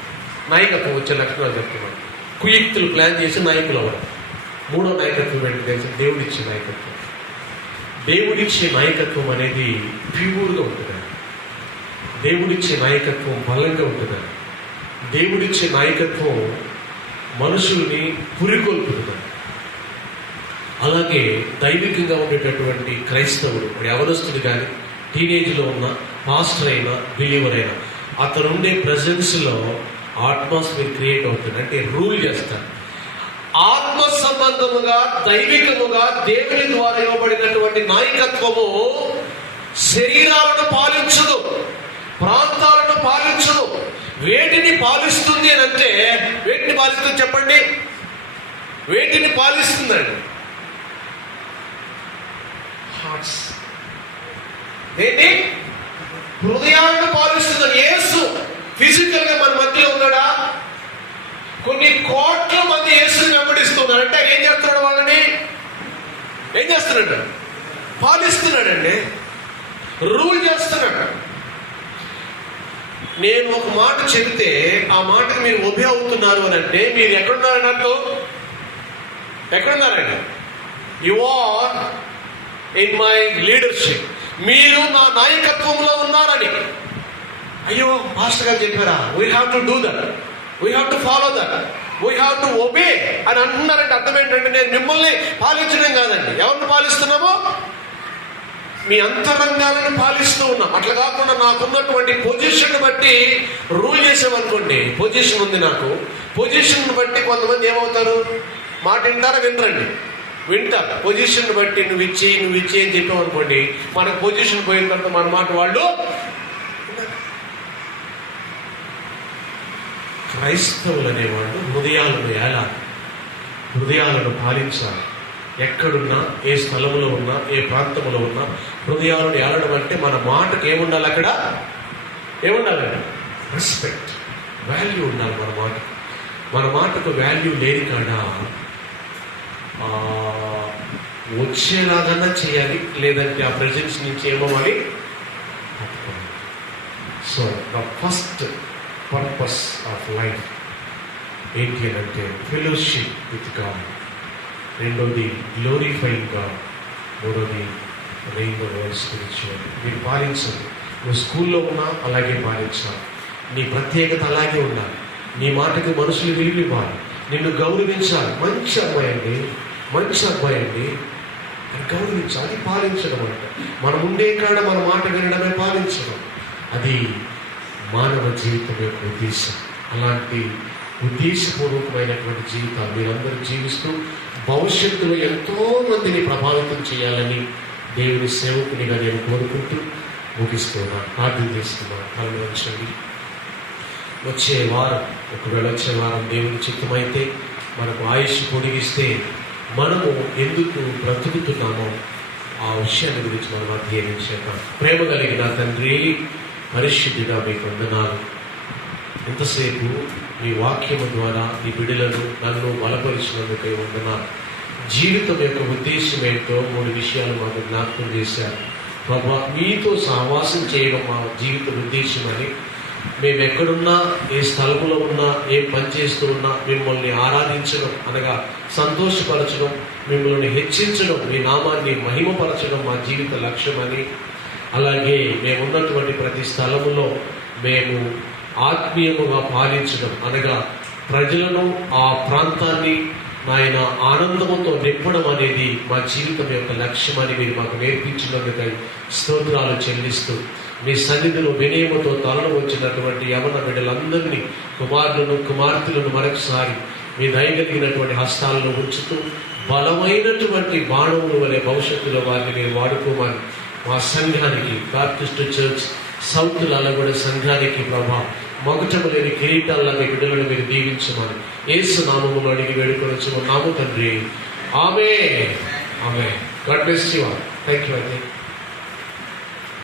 నాయకత్వం వచ్చే లక్షణాలు చెప్తున్నాను. కుయుక్తులు ప్లాన్ చేసి నాయకులు అవ్వడం. 3వ నాయకత్వం ఏంటి తెలుసు? దేవుడిచ్చే నాయకత్వం. దేవుడిచ్చే నాయకత్వం అనేది ప్యూర్గా ఉంటుందండి. దేవుడిచ్చే నాయకత్వం బలంగా ఉంటుందండి. దేవుడిచ్చే నాయకత్వం మనుషుల్ని పురికొల్పుతుంది. అలాగే దైవికంగా ఉండేటటువంటి క్రైస్తవుడు, యవనస్తుడు కానీ, టీనేజ్లో ఉన్న పాస్టర్ అయినా, బిలీవర్ అయినా, అతను ఉండే ప్రెజెన్స్లో ఆట్మాస్ఫియర్ క్రియేట్ అవుతుంది. అంటే రూల్ చేస్తాడు. ఆత్మ సంబంధముగా, దైవికముగా దేవుని ద్వారా ఇవ్వబడినటువంటి నాయకత్వము శరీరాలను పాలించదు, ప్రాంతాలను పాలించదు. వేటిని పాలిస్తుంది అని అంటే, వేటిని పాలిస్తుంది చెప్పండి? వేటిని పాలిస్తుందండి? హార్ట్స్. ఏంటి? హృదయాలను పాలిస్తుంది. యేసు ఫిజికల్ గా మన మధ్యలో ఉన్నాడా? కొన్ని కోట్ల మంది యేసుని వెంబడిస్తున్నారు. అంటే ఏం చేస్తున్నాడు? వాళ్ళని ఏం చేస్తున్నాడు? పాలిస్తున్నాడండి, రూల్ చేస్తున్నాడు. నేను ఒక మాట చెబితే ఆ మాటకి మీరు ఒబే అవుతున్నారు అని అంటే, మీరు ఎక్కడున్నారని అర్థం? ఎక్కడున్నారండి? You are in my leadership. మీరు నా నాయకత్వంలో ఉన్నారని. అయ్యో మాస్టర్ గారు చెప్పారా? We have to do that, we have to follow that, we have to obey అని అంటున్నారంటే అర్థం ఏంటంటే, నేను మిమ్మల్ని పాలించడం కాదండి. ఎవరిని పాలిస్తున్నామో? మీ అంతరంగాలను పాలిస్తూ ఉన్నాం. అట్లా కాకుండా నాకున్నటువంటి పొజిషన్ బట్టి రూల్ చేసామనుకోండి. పొజిషన్ ఉంది నాకు, పొజిషన్ బట్టి కొంతమంది ఏమవుతారు? మాట వింటారా? వినరండి. వింటారు. పొజిషన్ బట్టి నువ్వు ఇచ్చి అని చెప్పావు అనుకోండి, మనకు పొజిషన్ పోయిన తర్వాత మన మాట వాళ్ళు. క్రైస్తవులు అనేవాళ్ళు హృదయాలను పాలించాలి. ఎక్కడున్నా, ఏ స్థలంలో ఉన్నా, ఏ ప్రాంతంలో ఉన్నా హృదయాలను ఏలడం అంటే మన మాటకు ఏముండాలి? అక్కడ ఏముండాలండి? రెస్పెక్ట్, వాల్యూ ఉండాలి. మన మాటకు వాల్యూ లేని కాడ వచ్చేలాగా చేయాలి, లేదంటే ఆ ప్రెజెన్స్ నుంచి ఏమవ్వాలి? So the first purpose of life ఏంటి అని అంటే ఫెలోషిప్ విత్ గాడ్, రెండోది గ్లోరిఫైయింగ్ గాడ్, మూడోది రెయిన్ వర్డ్ స్పిరిచువల్. మీరు పాలించండి. నువ్వు స్కూల్లో ఉన్నా అలాగే పాలించాలి. నీ ప్రత్యేకత అలాగే ఉండాలి. నీ మాటకి మనుషులు విలువ ఇవ్వాలి, నిన్ను గౌరవించాలి. మంచి అబ్బాయి అండి అని గౌరవించాలి. అది పాలించడం అంటే. మనం ఉండే కాడ మన మాట వినడమే పాలించడం. అది మానవ జీవితం యొక్క ఉద్దేశం. అలాంటి ఉద్దేశపూర్వకమైనటువంటి జీవితాలు మీరందరూ జీవిస్తూ భవిష్యత్తులో ఎంతో మందిని ప్రభావితం చేయాలని దేవుని సేవకునిగా నేను కోరుకుంటూ ముగిస్తున్నాను. ప్రార్థన చేస్తున్నాను. కలవరించండి. వచ్చే వారం దేవుని చిత్తమైతే మనకు ఆయుష్ పొడిగిస్తే మనము ఎందుకు బ్రతుకుతున్నామో ఆ విషయాన్ని గురించి మనం అధ్యయనం చేద్దాం. ప్రేమ కలిగిన తండ్రి, పరిశుద్ధిగా మీకు వందనాలు. ఎంతసేపు మీ వాక్యము ద్వారా ఈ బిడ్డలను నన్ను బలపరిచినందుకై వందనాలు. జీవితం యొక్క ఉద్దేశం ఏంటో 3 విషయాలు మాకు జ్ఞాపకం చేశారు. ప్రభా, మీతో సహవాసం చేయడం మా జీవిత ఉద్దేశం అని, మేము ఎక్కడున్నా, ఏ స్థలంలో ఉన్నా, ఏ పని చేస్తూ ఉన్నా మిమ్మల్ని ఆరాధించడం అనగా సంతోషపరచడం, మిమ్మల్ని హెచ్చించడం, మీ నామాన్ని మహిమపరచడం మా జీవిత లక్ష్యం అని, అలాగే మేమున్నటువంటి ప్రతి స్థలములో మేము ఆత్మీయముగా పాలించడం అనగా ప్రజలను, ఆ ప్రాంతాన్ని నాయన ఆనందముతో నింపడం అనేది మా జీవితం యొక్క లక్ష్యం అని మీరు మాకు నేర్పించినందుకై స్తోత్రాలు చెల్లిస్తూ, మీ సన్నిధిలో వినయముతో తలలు వచ్చినటువంటి యవన బిడ్డలందరినీ, కుమారులను కుమార్తెలను మరొకసారి మీ దయగలిగినటువంటి హస్తాలను ఉంచుతూ బలమైనటువంటి బాణముల వలె భవిష్యత్తులో వారిని మీరు వాడుకోమని మా సంఘానికి, బాప్టిస్ట్ చర్చ్ సౌత్ లాలగూడ సంఘానికి ప్రభా మగుటము లేని కిరీటాల్లాగా బిడ్డలను మీరు దీవించమని యేసు నామములో అడిగి వేడుకొనొచ్చున్నాము తండ్రి. ఆమేన్. God bless you all. Thank you.